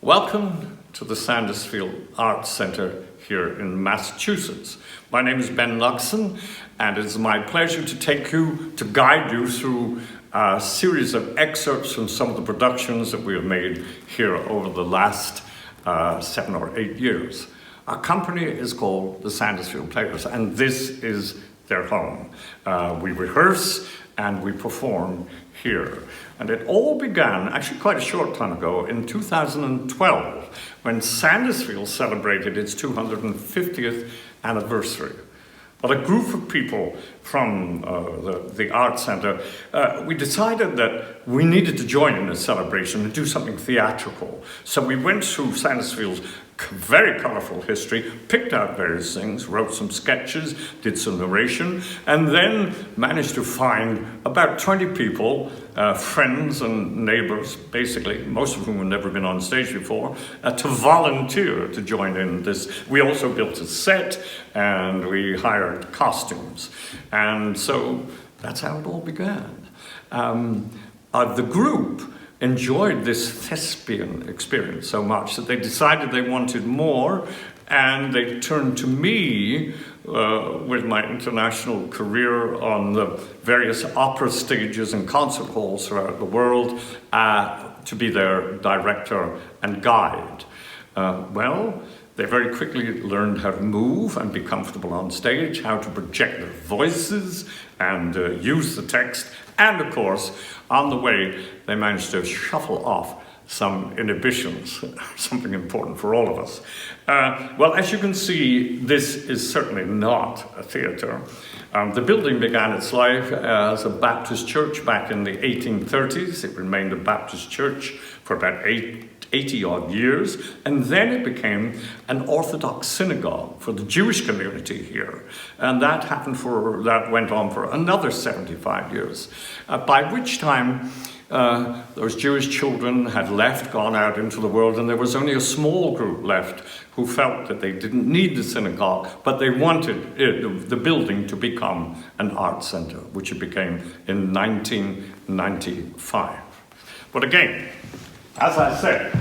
Welcome to the Sandisfield Arts Centre here in Massachusetts. My name is Ben Luxon, and it's my pleasure to guide you through a series of excerpts from some of the productions that we have made here over the last 7 or 8 years. Our company is called the Sandisfield Players, and this is their home. We rehearse and we perform here. And it all began, actually quite a short time ago, in 2012, when Sandersfield celebrated its 250th anniversary. But a group of people from the Arts Centre, we decided that we needed to join in the celebration and do something theatrical. So we went through Sandersfield's very colourful history, picked out various things, wrote some sketches, did some narration, and then managed to find about 20 people, friends and neighbours, basically, most of whom had never been on stage before, to volunteer to join in this. We also built a set and we hired costumes. And so that's how it all began. The group enjoyed this thespian experience so much that they decided they wanted more, and they turned to me with my international career on the various opera stages and concert halls throughout the world to be their director and guide. They very quickly learned how to move and be comfortable on stage, how to project their voices and use the text. And of course, on the way, they managed to shuffle off some inhibitions, something important for all of us. As you can see, this is certainly not a theatre. The building began its life as a Baptist church back in the 1830s. It remained a Baptist church for about 80-odd years, and then it became an Orthodox synagogue for the Jewish community here. And that went on for another 75 years, by which time those Jewish children had gone out into the world, and there was only a small group left who felt that they didn't need the synagogue, but they wanted the building to become an art centre, which it became in 1995. But again, as I said,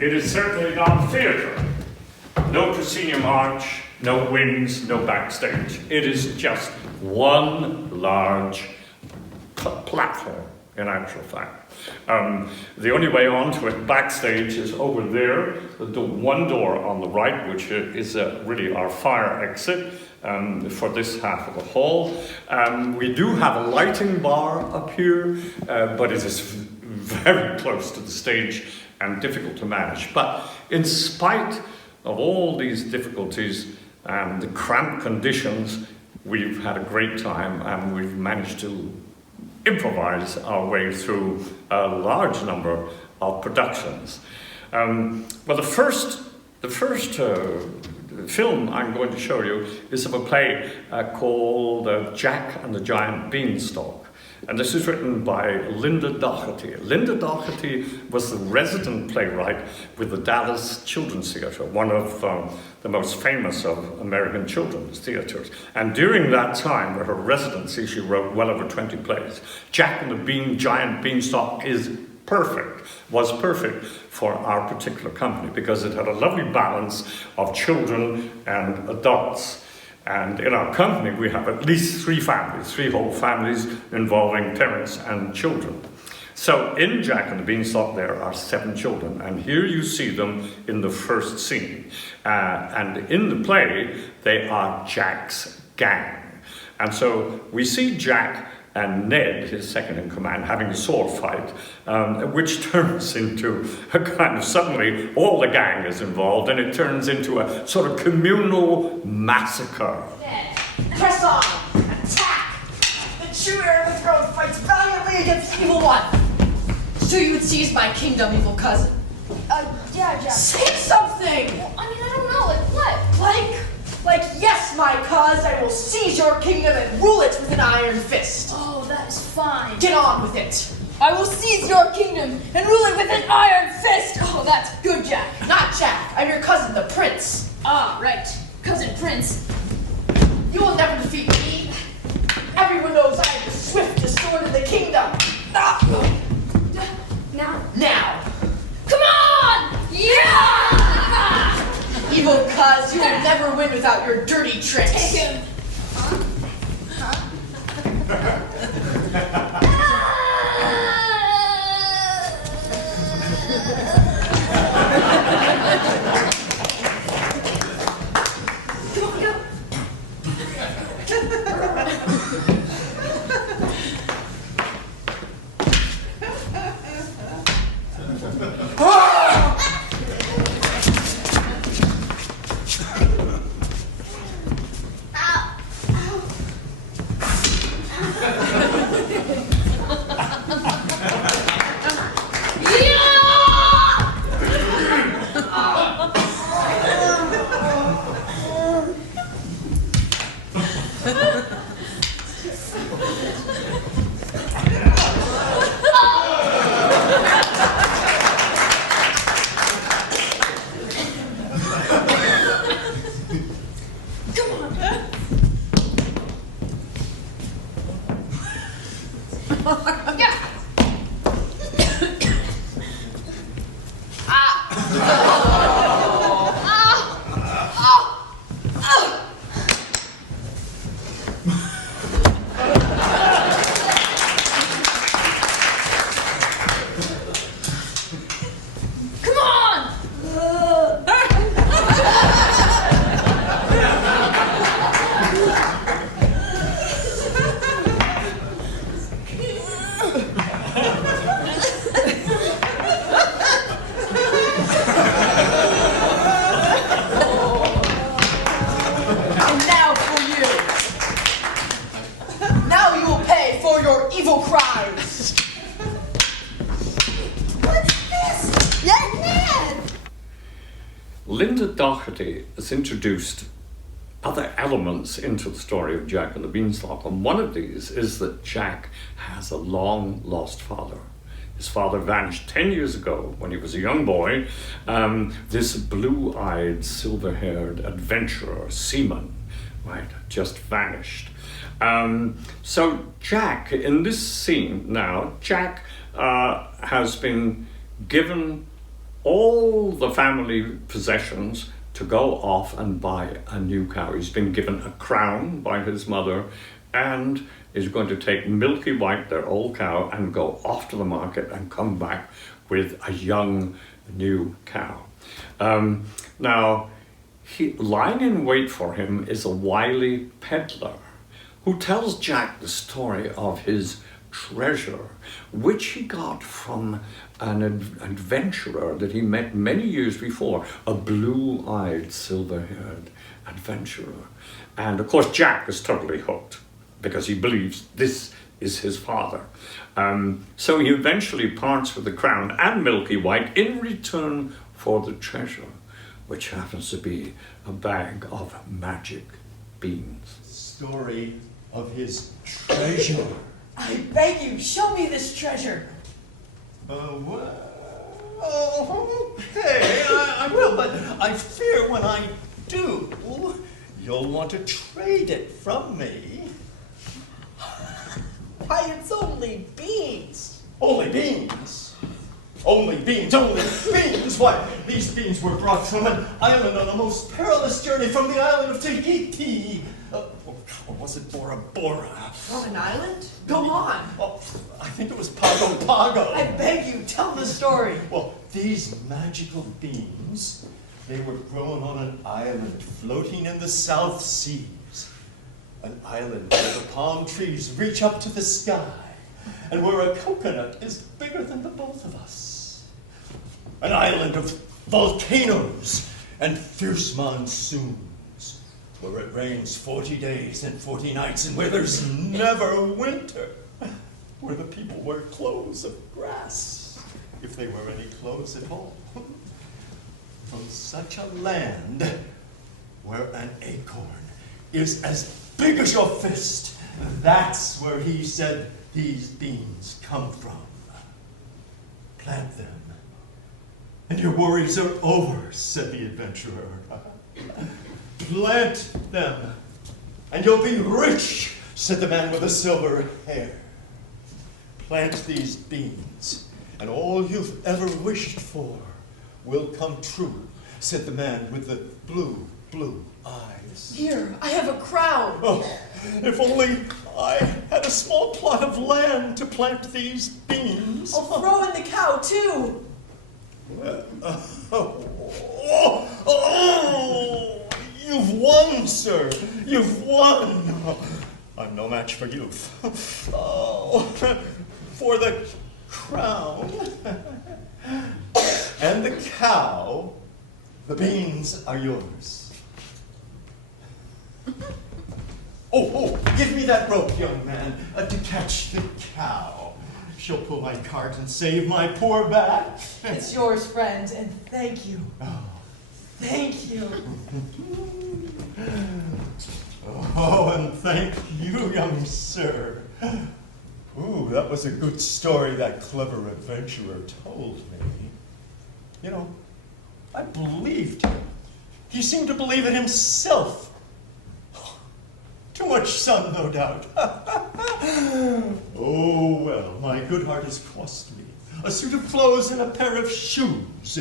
it is certainly not a theatre. No proscenium arch, no wings, no backstage. It is just one large platform, in actual fact. The only way onto it backstage is over there, the one door on the right, which is really our fire exit for this half of the hall. We do have a lighting bar up here, but it is very close to the stage and difficult to manage. But in spite of all these difficulties and the cramped conditions, we've had a great time, and we've managed to improvise our way through a large number of productions. The first film I'm going to show you is of a play called Jack and the Giant Bean Stalk. And this is written by Linda Mironti. Linda Mironti was the resident playwright with the Dallas Children's Theatre, one of the most famous of American children's theatres. And during that time, with her residency, she wrote well over 20 plays. Jack and the Giant Beanstalk was perfect for our particular company because it had a lovely balance of children and adults. And in our company, we have at least 3 whole families involving parents and children. So in Jack and the Beanstalk, there are 7 children, and here you see them in the first scene. And in the play, they are Jack's gang. And so we see Jack and Ned, his second in command, having a sword fight, which turns into a kind of, suddenly all the gang is involved, and it turns into a sort of communal massacre. Ned, press on! Attack! The true heir of the throne fights valiantly against the evil one! So you would seize my kingdom, evil cousin. Yeah, Jack. Say something! Well, I don't know, like what? Like, yes, my cuz, I will seize your kingdom and rule it with an iron fist. Oh, that is fine. Get on with it. I will seize your kingdom and rule it with an iron fist. Oh, that's good, Jack. Not Jack. I'm your cousin, the prince. Ah, right. Cousin Prince. You will never defeat me. Everyone knows I am the swiftest sword in the kingdom. Now? Now! Come on! Yeah! Evil cuz, you will never win without your dirty tricks. Take him. Linda Doherty has introduced other elements into the story of Jack and the Beanstalk, and one of these is that Jack has a long lost father. His father vanished 10 years ago when he was a young boy. This blue-eyed, silver-haired adventurer, seaman, right, just vanished. So Jack, in this scene now, Jack has been given all the family possessions to go off and buy a new cow. He's been given a crown by his mother and is going to take Milky White, their old cow, and go off to the market and come back with a young new cow. Now, lying in wait for him is a wily peddler who tells Jack the story of his treasure, which he got from an adventurer that he met many years before, a blue-eyed, silver-haired adventurer. And of course Jack is totally hooked because he believes this is his father. So he eventually parts with the crown and Milky White in return for the treasure, which happens to be a bag of magic beans. Story of his treasure. I beg you, show me this treasure. Well, okay, I will, but I fear when I do, you'll want to trade it from me. Why, it's only beans. Only beans? Only beans, only beans? Why, these beans were brought from an island on a most perilous journey from the island of Tahiti. Or was it Bora Bora? From an island? Go on. Oh, I think it was Pago Pago. I beg you, tell the story. Well, these magical beans, they were grown on an island floating in the South Seas. An island where the palm trees reach up to the sky and where a coconut is bigger than the both of us. An island of volcanoes and fierce monsoons, where it rains 40 days and 40 nights and where there's never winter, where the people wear clothes of grass, if they wear any clothes at all. From such a land where an acorn is as big as your fist, that's where he said these beans come from. Plant them, and your worries are over, said the adventurer. Plant them, and you'll be rich, said the man with the silver hair. Plant these beans, and all you've ever wished for will come true, said the man with the blue, blue eyes. Here, I have a crown. Oh, if only I had a small plot of land to plant these beans. I'll throw in the cow, too. You've won, sir. You've won. I'm no match for you. Oh, for the crown and the cow, the beans are yours. Oh, give me that rope, young man, to catch the cow. She'll pull my cart and save my poor back. It's yours, friend, and thank you. Oh. Thank you. Oh, and thank you, young sir. Ooh, that was a good story that clever adventurer told me. You know, I believed him. He seemed to believe it himself. Too much sun, no doubt. Oh, well, my good heart has cost me a suit of clothes and a pair of shoes.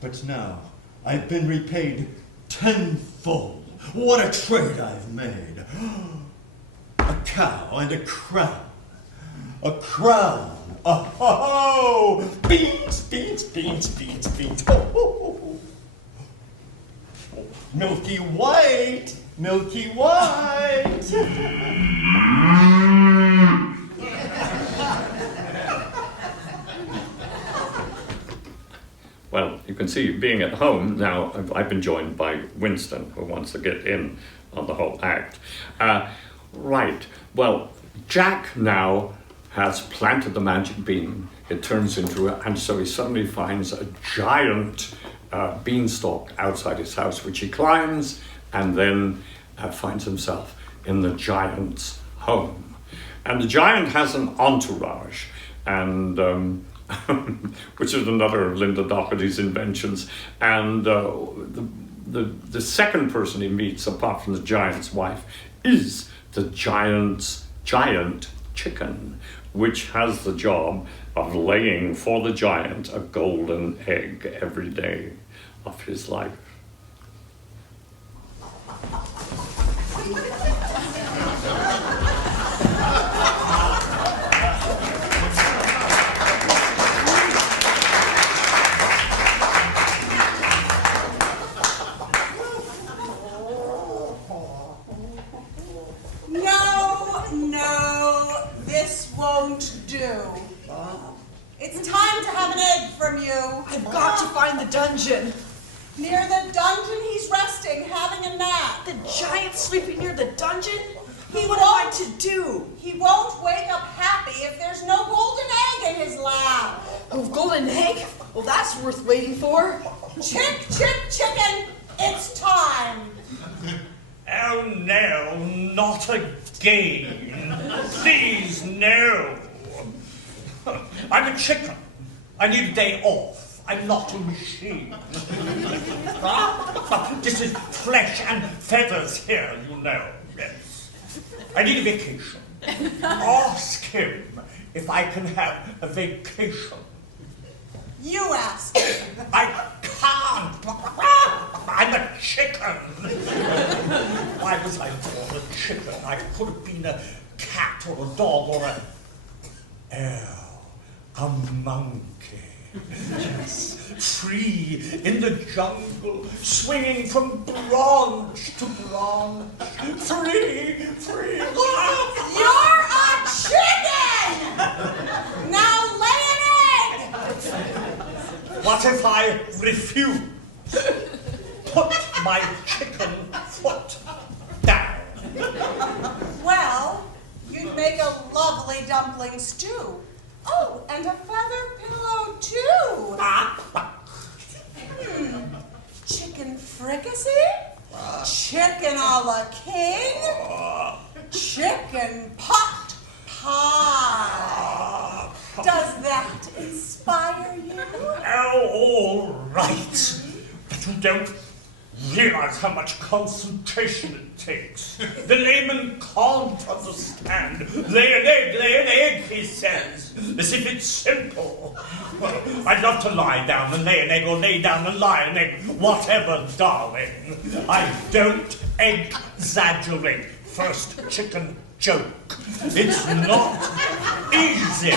But now I've been repaid tenfold. What a trade I've made. A cow and a crown. A crown. Oh, beans, beans, beans, beans, beans. Oh. Milky white, milky white. Well, you can see, being at home now, I've been joined by Winston, who wants to get in on the whole act. Right, well, Jack now has planted the magic bean. It turns into and so he suddenly finds a giant beanstalk outside his house, which he climbs, and then finds himself in the giant's home. And the giant has an entourage, and which is another of Linda Doherty's inventions. And the second person he meets, apart from the giant's wife, is the giant chicken, which has the job of laying for the giant a golden egg every day of his life. No, this won't do. It's time to have an egg from you. I've got to find the dungeon. Near the dungeon, he's resting, having a nap. The giant sleeping near the dungeon? He What am I to do? He won't wake up happy if there's no golden egg in his lap. Oh, golden egg? Well, that's worth waiting for. Chick, chick, chicken, it's time. Oh no, not again. Please, no. I'm a chicken. I need a day off. I'm not a machine. This is flesh and feathers here, you know. Yes. I need a vacation. Ask him if I can have a vacation. You ask him. I can't. I'm a chicken. Why was I born a chicken? I could have been a cat or a dog or a monkey. Yes, free in the jungle, swinging from branch to branch. Free. You're a chicken! Now lay an egg! What if I refuse? Put my chicken foot down. Well, you'd make a lovely dumpling stew. Oh, and a feather pillow, too. Chicken fricassee? Chicken a la king? Chicken pot pie. Does that inspire you? Oh, all right. But you don't realize how much concentration it takes. The layman can't understand. Lay an egg, he says, as if it's simple. I'd love to lie down and lay an egg, or lay down and lie an egg, whatever, darling. I don't exaggerate. First chicken joke. It's not easy.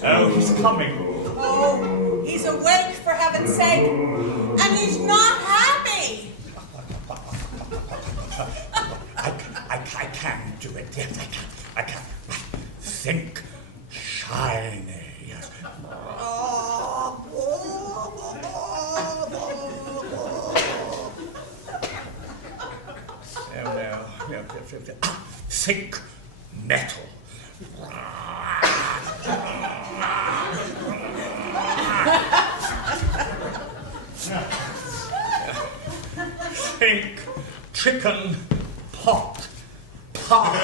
Oh, he's coming. Oh, he's awake, for heaven's sake, and he's not happy. I can do it. Yes, I can. Think shiny. No. Think metal. Think chicken pot pie.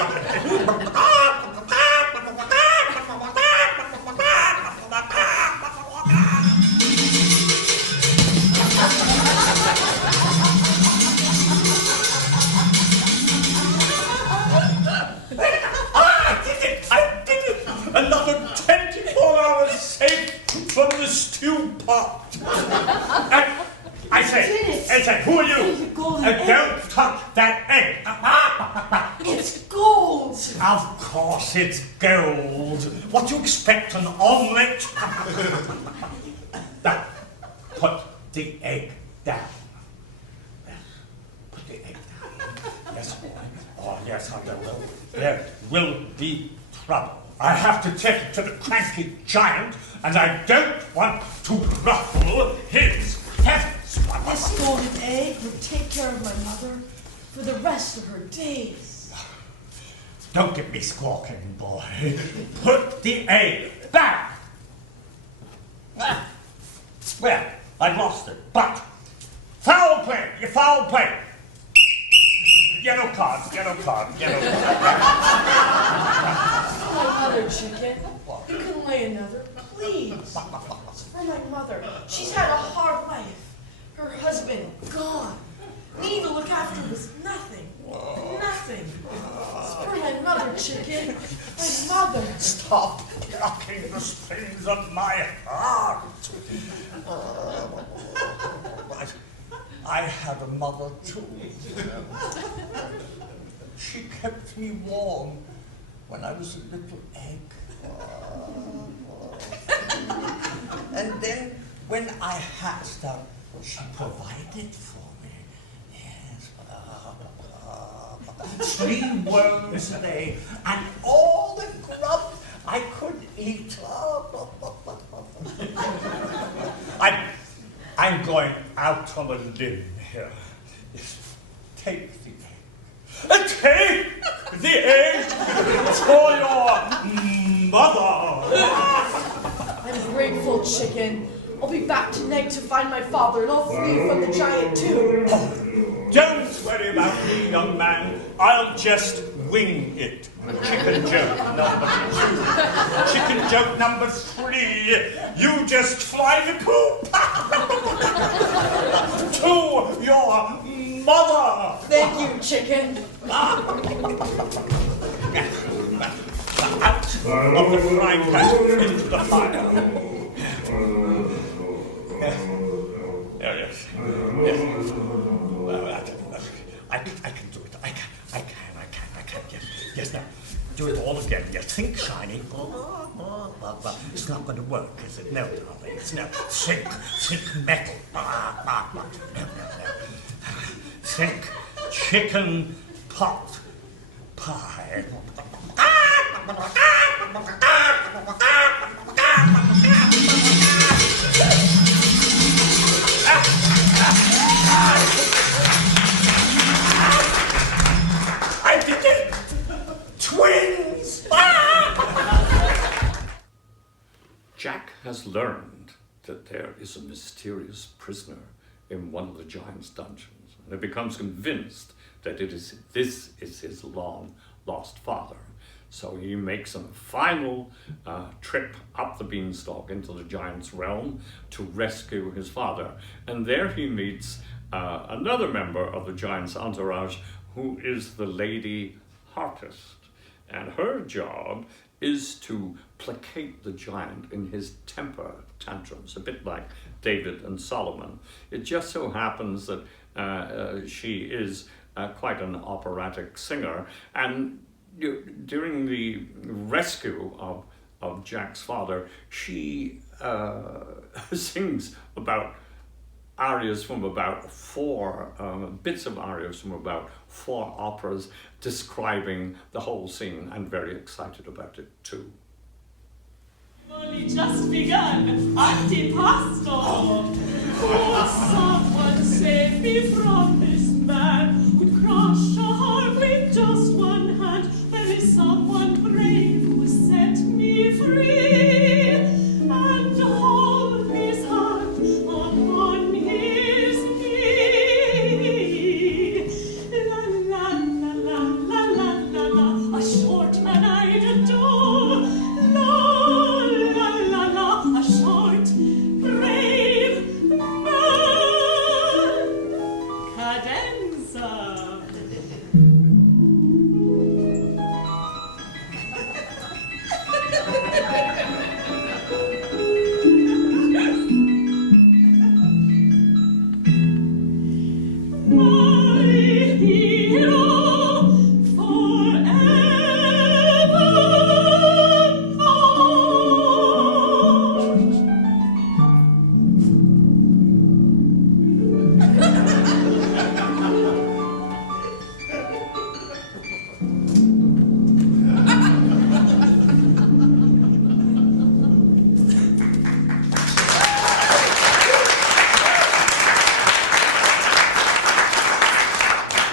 I did it! Another 24 hours safe from the stew pot. I say, who are you? Don't touch that egg. It's gold. Of course it's gold. What do you expect, an omelette? Now, put the egg down. Yes, put the egg down. Yes, oh yes, I will. There will be trouble. I have to take it to the cranky giant, and I don't want to ruffle his feathers. This golden egg would take care of my mother for the rest of her days. Don't get me squawking, boy. Put the egg back. Well, I lost it, but foul play, you foul play. Yellow card. My mother, chicken. You can lay another, please. It's for my mother. She's had a hard life. Her husband gone. Me to look after was nothing. Nothing. It's for my mother, chicken. My mother. Stop plucking the strings of my heart. I had a mother too. She kept me warm when I was a little egg. And then when I hatched out, she provided for me. Yes. 3 worms a day, and all the grub I could eat. I'm going out on a limb here. Take the egg. Take the egg for your mother. I'm grateful, chicken. I'll be back tonight to find my father, and I'll flee from the giant too. Don't worry about me, young man. I'll just wing it. Chicken joke number 2. Chicken joke number 3. You just fly the coop to your mother. Thank you, chicken. Out of the frying pan into the fire. Yes. Well, I can do it. I can. Yes, now, do it all again. Yes, think shiny. It's not going to work, is it? No, darling, it's no. Think metal. No. Think chicken pot pie. I did it! Twins! Jack has learned that there is a mysterious prisoner in one of the giant's dungeons, and he becomes convinced that this is his long-lost father. So he makes a final trip up the Beanstalk into the giant's realm to rescue his father. And there he meets another member of the giant's entourage, who is the Lady Hartist. And her job is to placate the giant in his temper tantrums, a bit like David and Solomon. It just so happens that she is quite an operatic singer, and during the rescue of Jack's father, she sings about arias from about four, bits of arias from about 4 operas, describing the whole scene, and very excited about it too. Only just begun, antipasto. Could someone save me from this man who'd crush a heart with just one hand? There is someone brave who set me free and hold his heart upon his knee. La la la la la la la la, a short man I'd adore. La la la la, a short, brave man. Cadenza. My hero forevermore.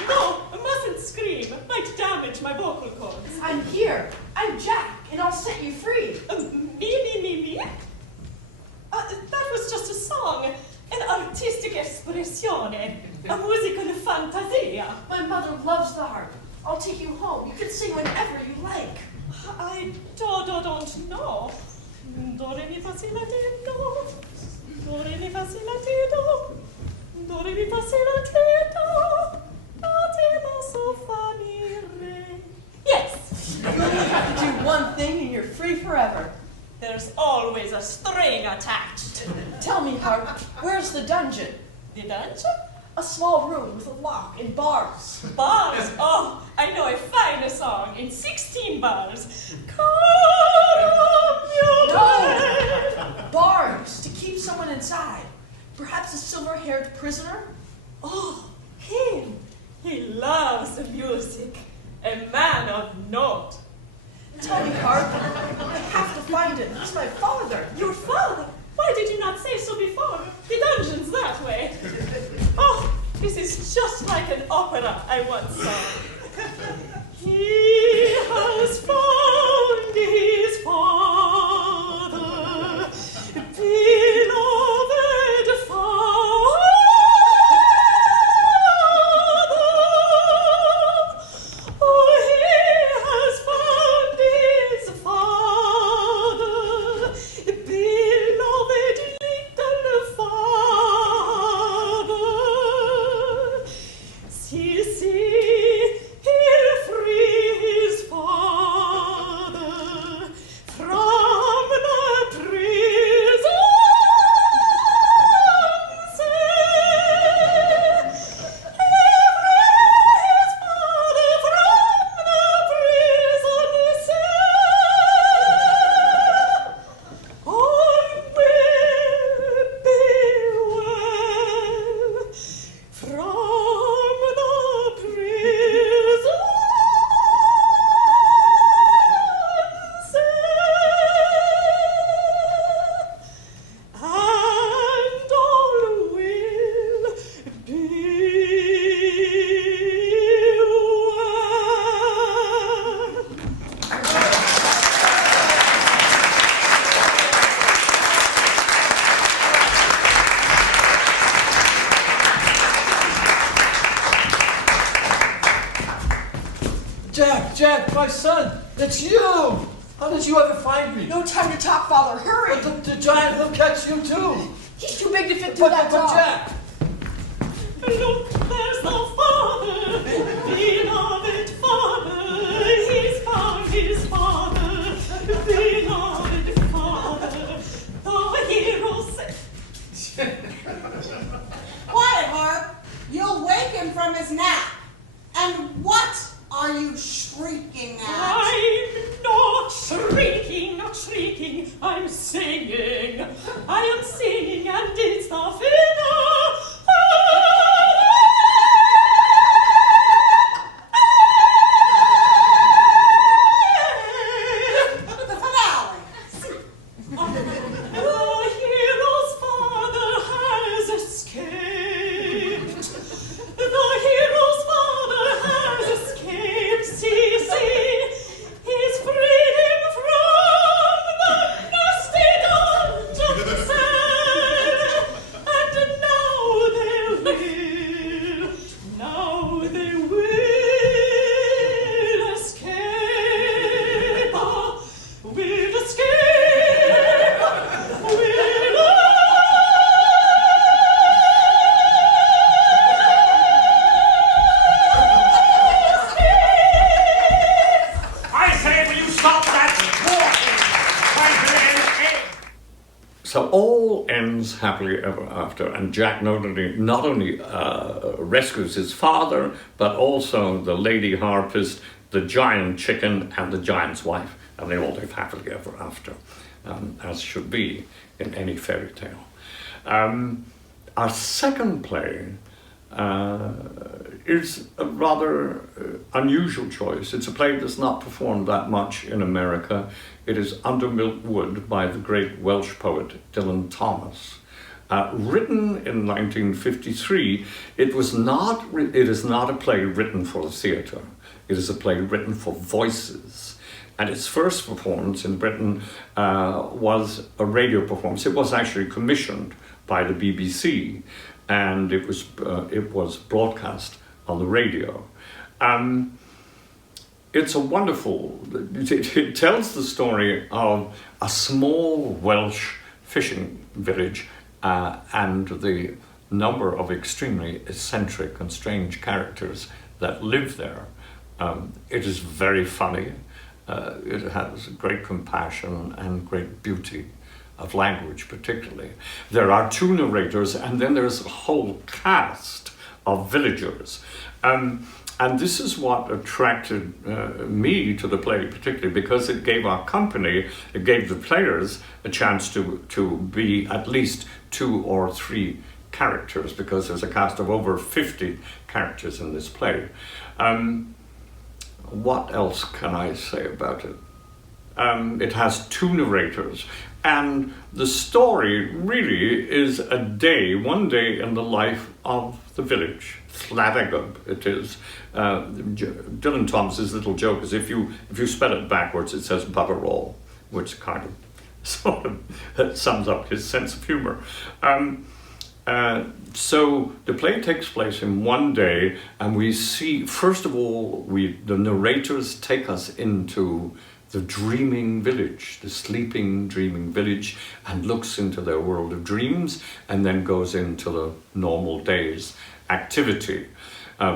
No, I mustn't scream. Might damage my vocal cords. I'm here. I'm Jack, and I'll set you free. Me? That was just a song. An artistic espressione. A musical fantasia. My mother loves the harp. I'll take you home. You can sing whenever you like. I don't know. Do, re, mi, fa, si, la, ti, do. Do, re, mi, fa, si, la, ti, do. Do, re, mi, fa, si, la, ti, do. Do, ti, la, so, fa, mi, re. Yes! You only have to do one thing, and you're free forever. There's always a string attached. Tell me, harp, where's the dungeon? The dungeon? A small room with a lock and bars. Bars? Oh, I know a finer song in 16 bars. Come, you No! Bars, to keep someone inside. Perhaps a silver-haired prisoner? Oh, him. He loves the music. A man of note. Tell me, harp. I have to find him. He's my father. Your father? Why did you not say so before? The dungeon's that way. Oh, this is just like an opera I once saw. He has found his father, beloved father. Oh, he has found his father, beloved little father. See, he'll free his father from the prison. Jack, my son, It's you! How did you ever find me? No time to talk, Father. Hurry! But the giant will catch you too! He's too big to fit through that door. Jack! Look, there's the father, beloved father. He's found his father, beloved father. The hero said. Quiet, Harp. You'll wake him from his nap. And what are you shrieking at? I'm not shrieking, not shrieking. I'm singing. I am singing, and it's the finale. The finale. The hero's father has escaped. The hero's father has escaped. See, he's freed him from the nasty dungeon cell. And now they will escape. Will escape. I say, will you stop that walking? So all ends happily ever after, and Jack not only rescues his father, but also the lady harpist, the giant chicken, and the giant's wife, and they all live happily ever after, as should be in any fairy tale. Our second play is a rather unusual choice. It's a play that's not performed that much in America. It is Under Milk Wood by the great Welsh poet Dylan Thomas. Written in 1953, it is not a play written for the theatre. It is a play written for voices. And its first performance in Britain was a radio performance. It was actually commissioned by the BBC, and it was broadcast on the radio. It's a wonderful, it tells the story of a small Welsh fishing village and the number of extremely eccentric and strange characters that live there. It is very funny. It has great compassion and great beauty of language, particularly. There are two narrators, and then there's a whole cast of villagers. And this is what attracted me to the play, particularly because it gave our company, it gave the players a chance to be at least 2 or 3 characters, because there's a cast of over 50 characters in this play. What else can I say about it? It has 2 narrators, and the story really is one day in the life of the village. Llanfairpwll, it is. Dylan Thomas's little joke is if you spell it backwards, it says bugger-all, which kind of sort of sums up his sense of humor. So the play takes place in one day, and we see, first of all, the narrators take us into the dreaming village, the sleeping, dreaming village, and looks into their world of dreams, and then goes into the normal day's activity.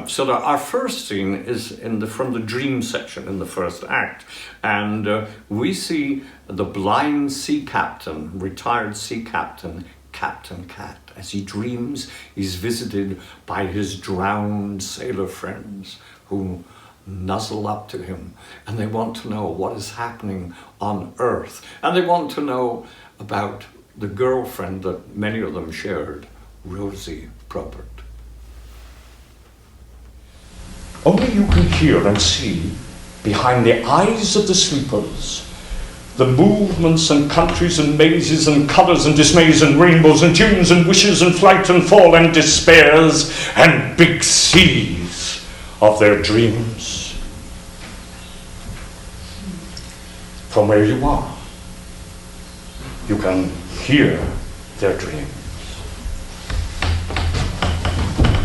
So our first scene is from the dream section in the first act, and we see the blind sea captain, retired sea captain, Captain Cat. As he dreams, he's visited by his drowned sailor friends who nuzzle up to him, and they want to know what is happening on Earth, and they want to know about the girlfriend that many of them shared, Rosie Probert. Only you can hear and see, behind the eyes of the sleepers, the movements and countries and mazes and colours and dismays and rainbows and tunes and wishes and flight and fall and despairs and big seas of their dreams. From where you are, you can hear their dreams.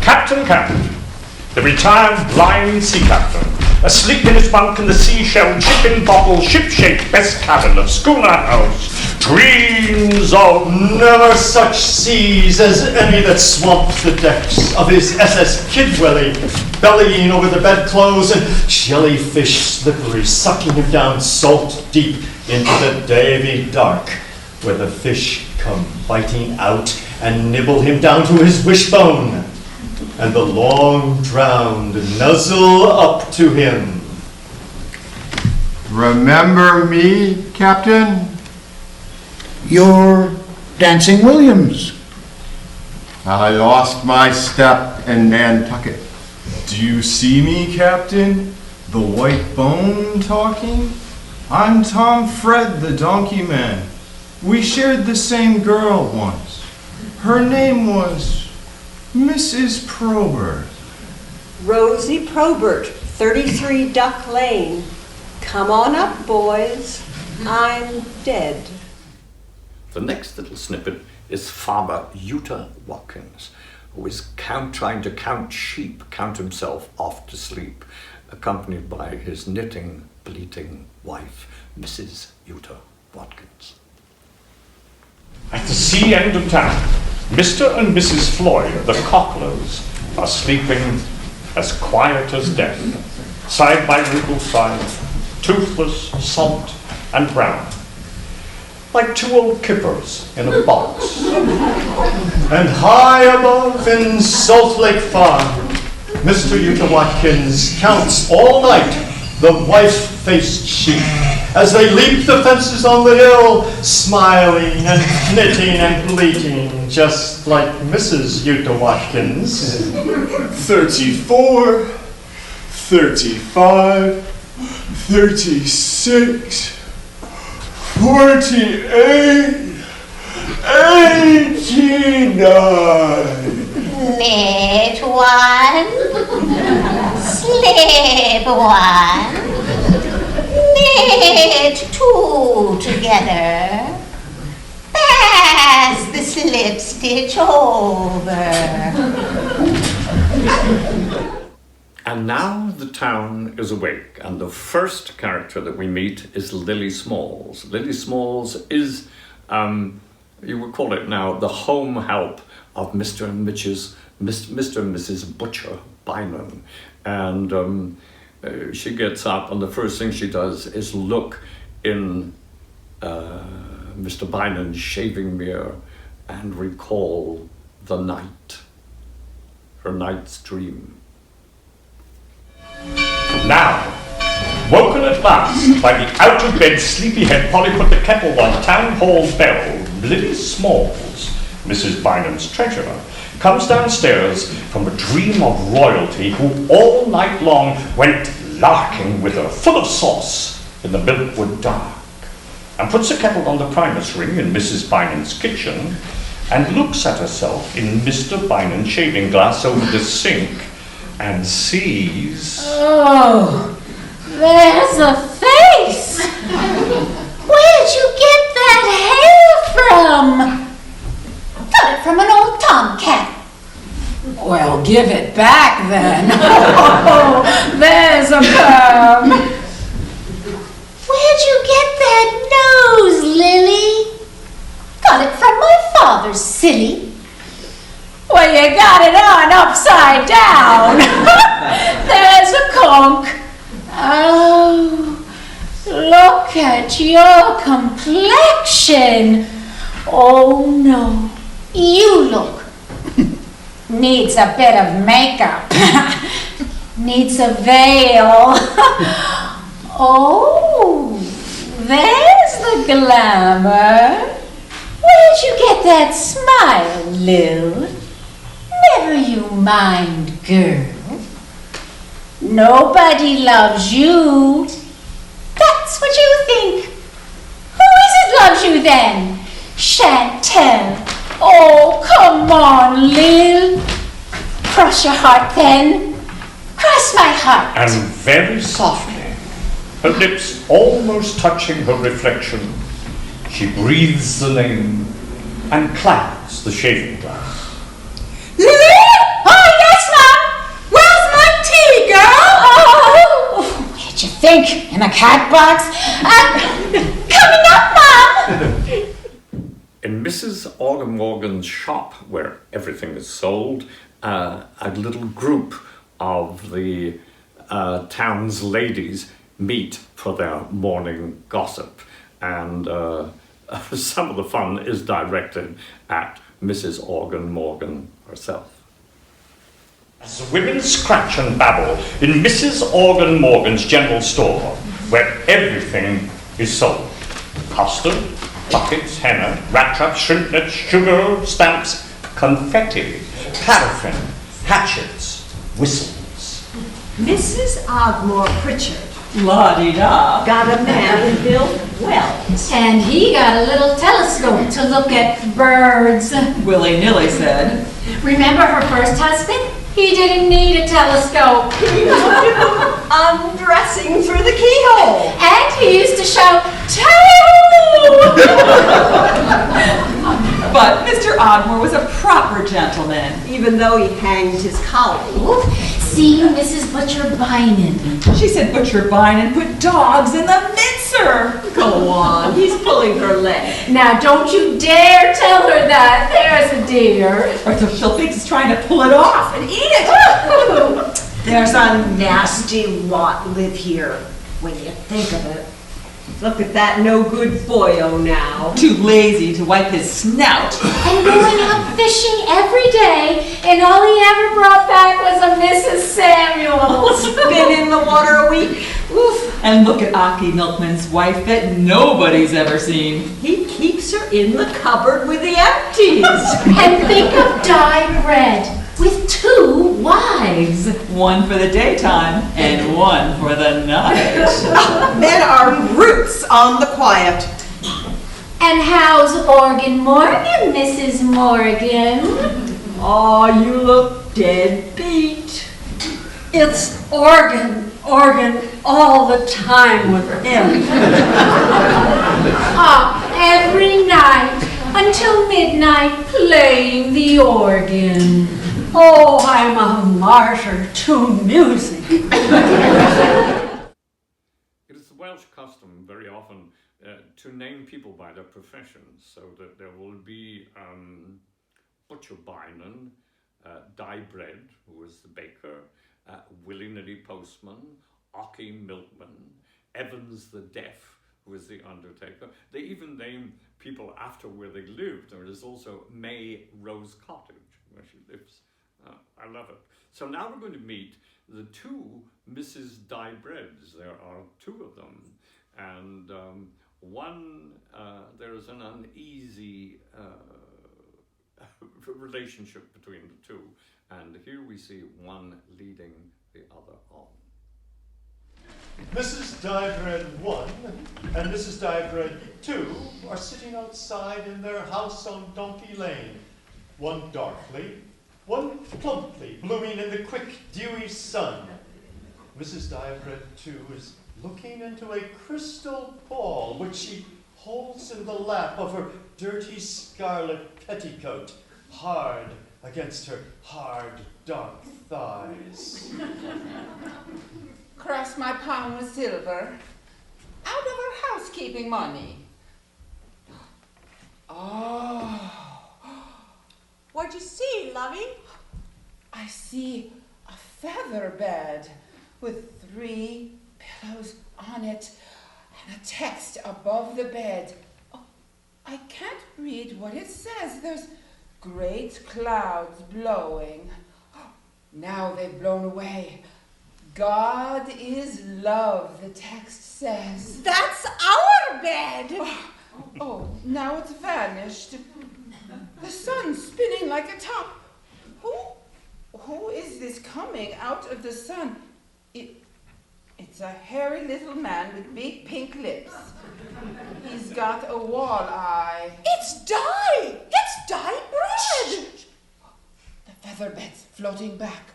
Captain Cat, the retired blind sea captain, asleep in his bunk in the seashell, chicken bottle, ship-shaped best cabin of schooner house, dreams of never such seas as any that swamped the decks of his SS Kidwelly, bellying over the bedclothes and jellyfish slippery, sucking him down salt deep into the davy dark, where the fish come biting out and nibble him down to his wishbone, and the long drowned nuzzle up to him. Remember me, Captain? You're Dancing Williams. I lost my step in Nantucket. Do you see me, Captain? The white bone talking? I'm Tom Fred, the donkey man. We shared the same girl once. Her name was Mrs. Probert. Rosie Probert, 33 Duck Lane. Come on up, boys. I'm dead. The next little snippet is Farmer Utah Watkins, who is trying to count sheep, count himself off to sleep, accompanied by his knitting, bleating wife, Mrs. Utah Watkins. At the sea end of town, Mr. and Mrs. Floyd, the Cocklows, are sleeping as quiet as death, side by wrinkled side, toothless, salt, and brown, like two old kippers in a box. And high above in Salt Lake Farm, Mr. Utah Watkins counts all night the white-faced sheep as they leap the fences on the hill, smiling and knitting and bleating, just like Mrs. Utah Watkins. 34, 35, 36, 48, 89. Knit one, slip one, knit two together, pass the slip stitch over. And now the town is awake, and the first character that we meet is Lily Smalls. Lily Smalls is, you would call it now, the home help of Mr. and Mrs. Butcher Bynum. And she gets up, and the first thing she does is look in Mr. Bynum's shaving mirror and recall the night, her night's dream. Now, woken at last by the out-of-bed sleepyhead Polly put the kettle on town hall bell, Lily Smalls, Mrs. Bynum's treasurer, comes downstairs from a dream of royalty who all night long went larking with her full of sauce in the milkwood dark, and puts the kettle on the Primus ring in Mrs. Bynum's kitchen and looks at herself in Mr. Bynum's shaving glass over the sink and sees... Oh, there's a face! Where'd you get that hair from? Got it from an old tomcat. Well, give it back then. Oh, there's a perm. Where'd you get that nose, Lily? Got it from my father, silly. Well, you got it on upside down. There's a conch. Oh, look at your complexion. Oh, no. You look. Needs a bit of makeup. Needs a veil. Oh, there's the glamour. Where'd you get that smile, Lil? Never you mind, girl. Nobody loves you. That's what you think. Who is it loves you then? Shan't tell. Oh, come on, Lil. Cross your heart then. Cross my heart. And very softly, her lips almost touching her reflection, she breathes the name and claps the shaving glass. Lily? Oh, yes, Mom. Where's my tea, girl? Oh, think, in a cat box. Coming up, Mom! In Mrs. Organ Morgan's shop, where everything is sold, a little group of the town's ladies meet for their morning gossip. And some of the fun is directed at Mrs. Organ Morgan herself. As the women scratch and babble in Mrs. Organ Morgan's general store, where everything is sold. Custard, buckets, henna, rat traps, shrimp nets, sugar, stamps, confetti, paraffin, hatchets, whistles. Mrs. Ogmore Pritchard La-di-da. got a man who built wells. And he got a little telescope to look at birds. Willy-nilly said. Remember her first husband? He didn't need a telescope. Undressing through the keyhole. And he used to shout, "Tally-ho!" But Mr. Ogmore was a proper gentleman. Even though he hanged his colleague. See, Mrs. Butcher Bynum. She said Butcher Bynum put dogs in the mincer. Go on, he's pulling her leg. Now, don't you dare tell her that. There's a dear. Or so she'll think he's trying to pull it off and eat it. There's a nasty lot live here, when you think of it. Look at that no-good boyo now. Too lazy to wipe his snout. And going out fishing every day, and all he ever brought back was a Mrs. Samuels. Been in the water a week. Oof. And look at Aki Milkman's wife that nobody's ever seen. He keeps her in the cupboard with the empties. And think of dye bread with 2 wives. One for the daytime and one for the night. Men are brutes on the quiet. And how's Organ Morgan, Mrs. Morgan? Oh, you look dead beat. It's organ all the time with him. Up every night until midnight playing the organ. Oh, I'm a martyr to music. It is the Welsh custom very often to name people by their professions, so that there will be Butcher Bynum, Dye Bread, who was the baker, Willy-nilly Postman, Aki Milkman, Evans the Deaf, who was the undertaker. They even name people after where they lived. There is also May Rose Cottage, where she lives. I love it. So now we're going to meet the 2 Mrs. Dye Breads. There are 2 of them. And one, there is an uneasy relationship between the 2. And here we see one leading the other on. Mrs. Dyebread 1 and Mrs. Dyebread 2 are sitting outside in their house on Donkey Lane. One darkly, one plumply, blooming in the quick, dewy sun. Mrs. Dyebread 2 is looking into a crystal ball which she holds in the lap of her dirty scarlet petticoat, hard against her hard, dark thighs. Cross my palm with silver, out of her housekeeping money. Oh. What'd you see, lovey? I see a feather bed with 3 pillows on it and a text above the bed. Oh, I can't read what it says. There's great clouds blowing. Now they've blown away. God is love, the text says. That's our bed. Oh, now it's vanished. The sun's spinning like a top. Who is this coming out of the sun? It's a hairy little man with big pink lips. He's got a wall eye. It's Dye! It's Dye Bread! The feather bed's floating back.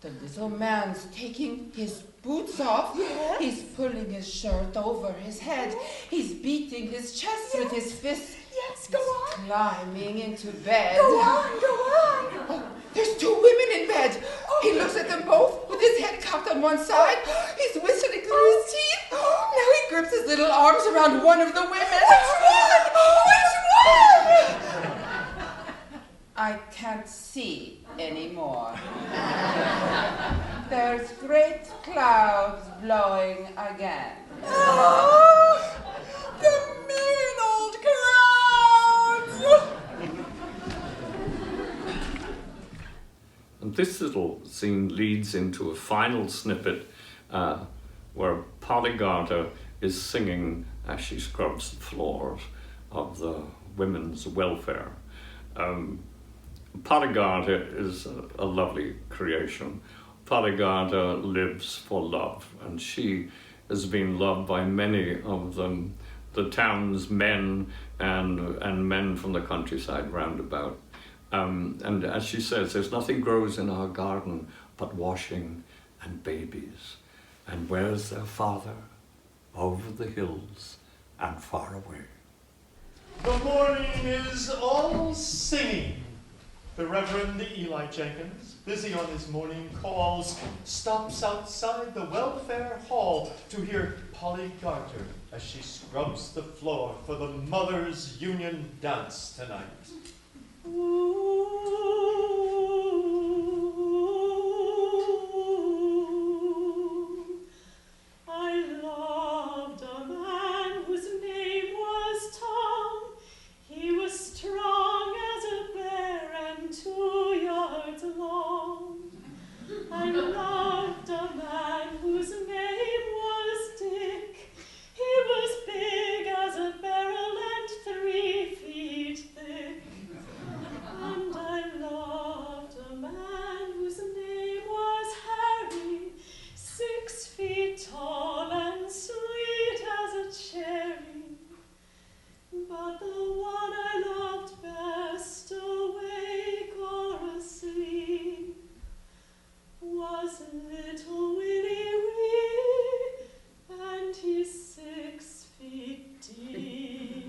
The little man's taking his boots off. Yes. He's pulling his shirt over his head. He's beating his chest with his fists. Yes, go on. Climbing into bed. Go on, go on. Oh, There's two women in bed. He looks at them both with his head cocked on one side. He's whistling through his teeth. Now he grips his little arms around one of the women. Which one? Which one? I can't see anymore. There's great clouds blowing again. Oh, the mean old clouds! And this little scene leads into a final snippet where Polygarta is singing as she scrubs the floors of the women's welfare. Polygarta is a lovely creation. Polygarta lives for love, and she has been loved by many of them, the town's men and men from the countryside roundabout. And as she says, there's nothing grows in our garden but washing and babies. And where's their father? Over the hills and far away. The morning is all singing. The Reverend Eli Jenkins, busy on his morning calls, stops outside the welfare hall to hear Polly Garter as she scrubs the floor for the Mothers' Union dance tonight. I loved a man whose name was Tom. He was strong as a bear and 2 yards long. I loved a man whose name was Dick. He was big as a barrel and 3 feet thick. And I loved a man whose name was Harry, 6 feet tall and sweet as a cherry. But the one I loved best, awake or asleep, was little Willie Wee, and he's 6 feet deep.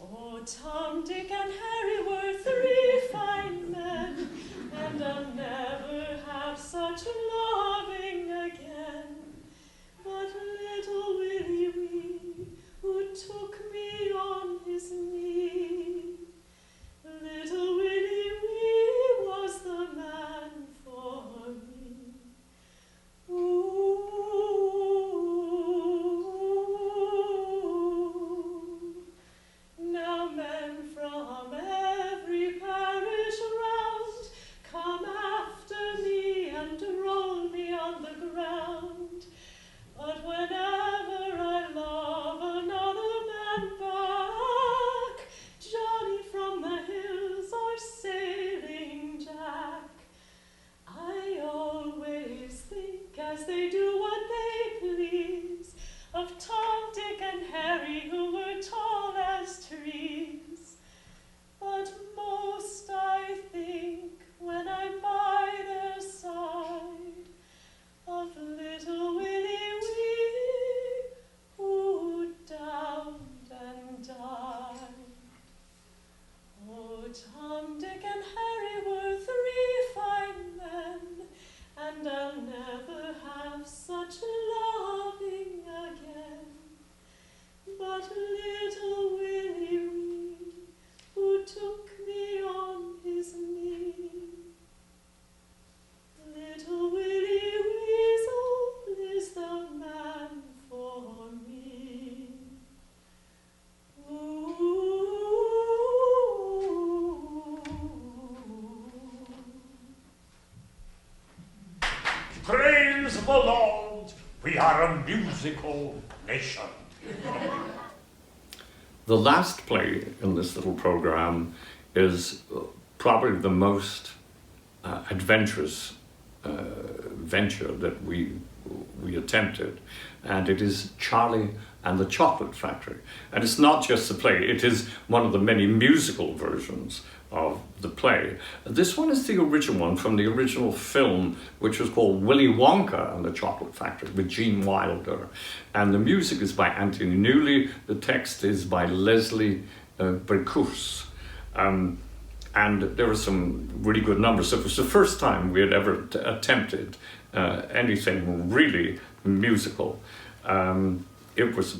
Oh, Tom, Dick, and Harry were 3 fine men, and I'll never have such loving again. But little Willie Wee, who took me on his knee, little Willie Wee was the man for me. Ooh. Now men from every parish round come after me and roll me on the ground. But whenever I love another man back, Johnny from the hills or Sailing Jack, I always think, as they do what they please, of Tom, Dick, and Harry, who were tall as trees. But most I think, when I'm by their side, of little Willie Wee, who downed and died. Oh, Tom, Dick, and Harry were 3 fine men, and I'll never have such loving again. But little Willie Wee, who took me on his knee, little Willie Weasel is the man for me. Ooh. Praise the Lord, we are a musical nation. The last play in this little program is probably the most adventurous venture that we attempted, and it is Charlie and the Chocolate Factory. And it's not just the play, it is one of the many musical versions of the play. This one is the original one from the original film, which was called Willy Wonka and the Chocolate Factory with Gene Wilder. And the music is by Anthony Newley, the text is by Leslie Bricusse. And And there were some really good numbers. So it was the first time we had ever attempted anything really musical. It was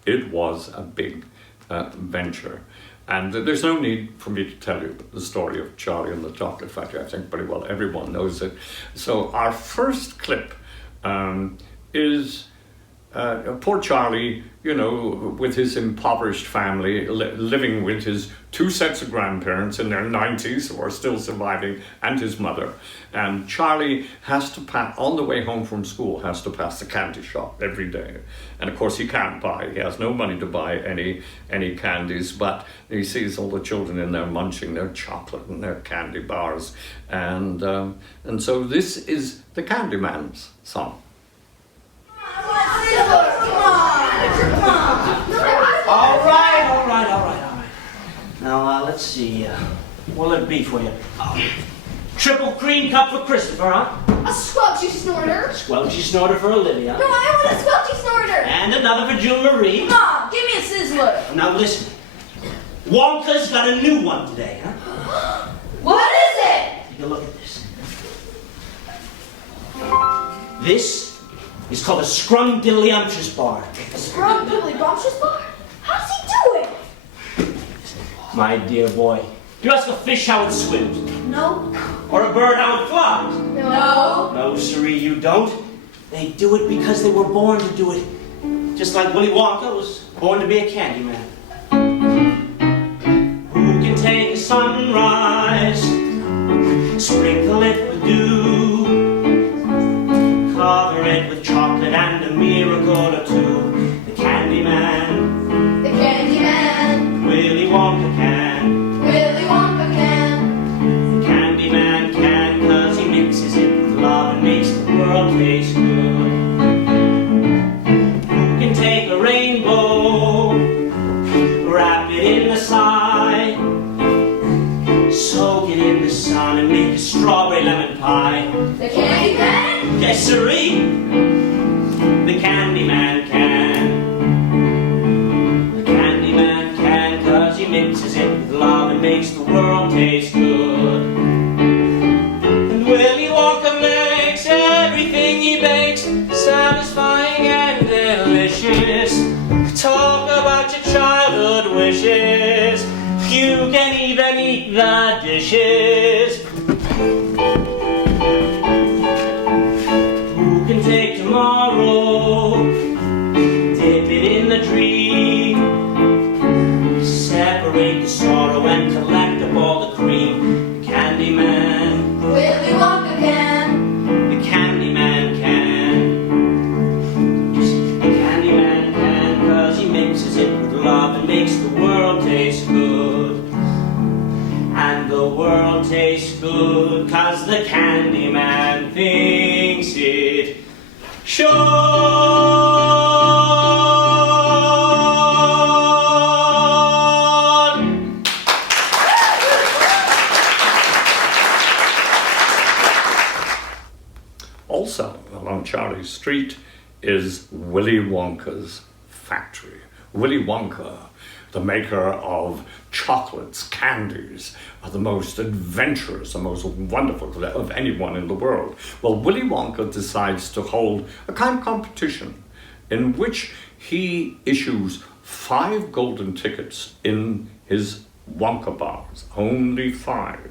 it was a big venture. And there's no need for me to tell you the story of Charlie and the Chocolate Factory. I think pretty well everyone knows it. So our first clip is poor Charlie, you know, with his impoverished family, living with his 2 sets of grandparents in their 90s who are still surviving, and his mother. And Charlie has to pass, on the way home from school, has to pass the candy shop every day. And of course he can't buy, he has no money to buy any candies, but he sees all the children in there munching their chocolate and their candy bars. And so this is the Candyman's song. All right. Now, let's see. What'll it be for you? Triple cream cup for Christopher, huh? A squelchy snorter. Squelchy snorter for Olivia. No, I want a squelchy snorter. And another for June Marie. Mom, give me a sizzler. Now, listen. Wonka's got a new one today, huh? What is it? Take a look at this. This is called a scrumdiddlyumptious bar. A scrumdiddlybumptious bar? How's he do it? My dear boy, do you ask a fish how it swims? No. Or a bird how it flies? No. No, siree, you don't. They do it because they were born to do it. Just like Willy Wonka was born to be a candy man. Who can take a sunrise, sprinkle it with dew, cover it with chocolate and a miracle or two? The candy man. The candy man. Willy Wonka can. Willy Wonka can. The candy man can, 'cause he mixes it with love and makes the world taste good. Who can take a rainbow, wrap it in the side, soak it in the sun and make a strawberry lemon pie? The candy man? Yes, siree. The candy man can. The candy man can, 'cause he mixes it with love and makes the world taste good. And Willy Wonka makes everything he bakes satisfying and delicious. Talk about your childhood wishes. You can even eat the dishes. Who can take tomorrow, dip it in the dream, separate the sorrow and collect up all the cream? The candy man. Willy Wonka can. The candy man can. Just the candy man can, 'cause he mixes it with love and makes the world taste good. And the world tastes good 'cause the candy man thinks it should. Also, along Charlie Street is Willy Wonka's factory. Willy Wonka, the maker of chocolates, candies, are the most adventurous, the most wonderful of anyone in the world. Well, Willy Wonka decides to hold a kind of competition in which he issues 5 golden tickets in his Wonka bars, only 5.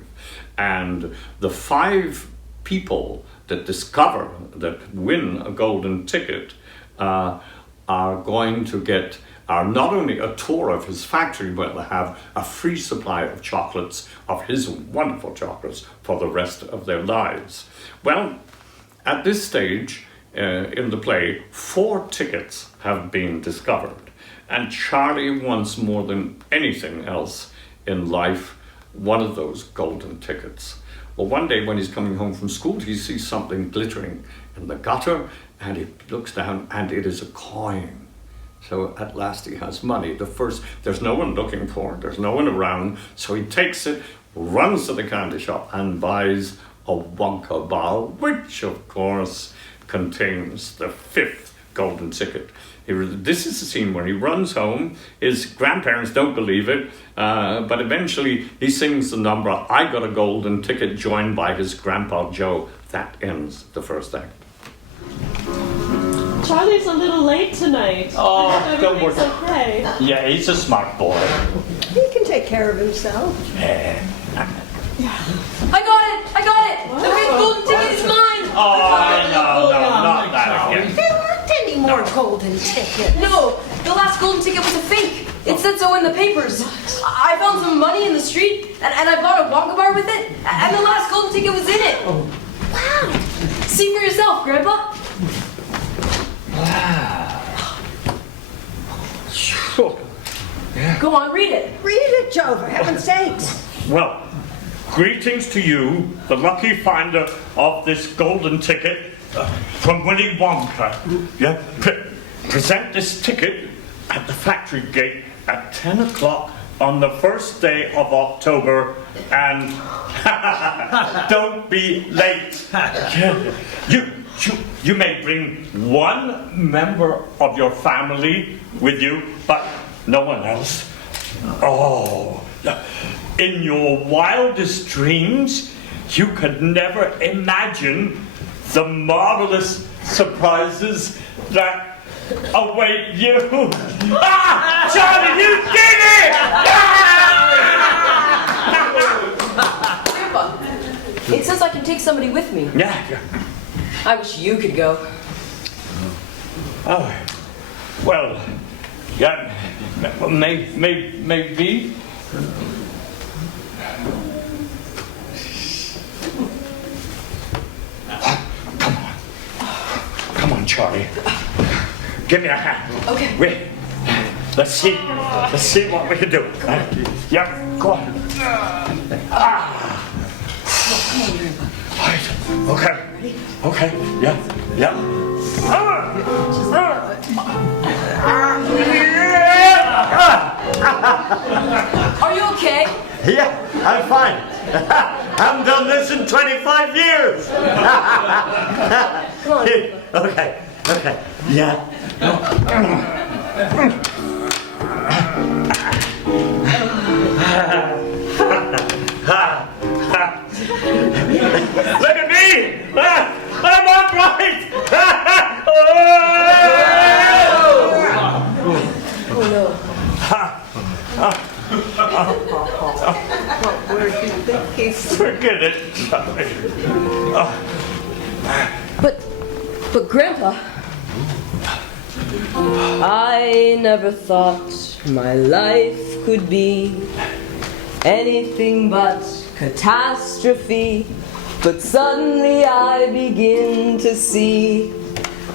And the 5 people that discover, that win a golden ticket, are going to get not only a tour of his factory, but they'll have a free supply of chocolates, of his wonderful chocolates, for the rest of their lives. Well, at this stage in the play, 4 tickets have been discovered. And Charlie wants more than anything else in life one of those golden tickets. Well, one day when he's coming home from school, he sees something glittering in the gutter, and he looks down, and it is a coin. So at last he has money. There's no one looking for it, there's no one around, so he takes it, runs to the candy shop, and buys a Wonka bar, which of course contains the 5th golden ticket. This is the scene where he runs home. His grandparents don't believe it, but eventually he sings the number, I Got a Golden Ticket, joined by his grandpa Joe. That ends the first act. Charlie's a little late tonight. Oh, don't worry. Everything's okay. Yeah, he's a smart boy. He can take care of himself. I got it! I got it! The big golden ticket is mine! No, not that again. There aren't any more golden tickets. No! The last golden ticket was a fake! It said so in the papers. I found some money in the street, and I bought a Wonka bar with it, and the last golden ticket was in it! Wow! See for yourself, Grandpa! Sure. Go on, read it. Read it, Joe, for heaven's sakes. Well, greetings to you, the lucky finder of this golden ticket from Willy Wonka. Yeah, present this ticket at the factory gate at 10 o'clock on the first day of October, and don't be late. You may bring one member of your family with you, but no one else. Oh, in your wildest dreams, you could never imagine the marvelous surprises that await you. Ah! Charlie, you did it! Grandpa, it says I can take somebody with me. Yeah. I wish you could go. Oh, well, yeah, maybe. Come on, Charlie. Give me a hand. Okay. Wait. Let's see what we can do. Yep, go on. Right. Okay. Okay. Yeah. Are you okay? Yeah, I'm fine. I haven't done this in 25 years. Come on. Okay. Yeah. Look at me! I'm upright! Oh no. Where do you think he's... Forget it. But Grandpa, I never thought my life could be anything but catastrophe. But suddenly I begin to see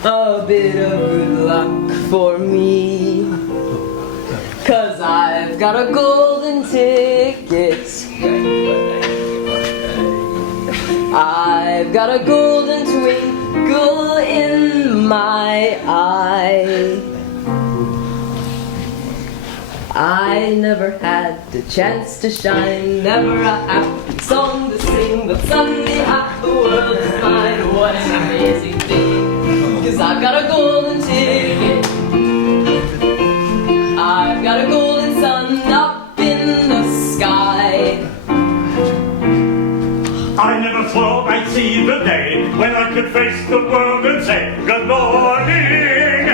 a bit of good luck for me. 'Cause I've got a golden ticket. I've got a golden twinkle in my eye. I never had the chance to shine, never a happy song to sing, but suddenly half the world is mine. What an amazing thing, 'cause I've got a golden ticket. I've got a golden sun up in the sky. I never thought I'd see the day when I could face the world and say, good morning,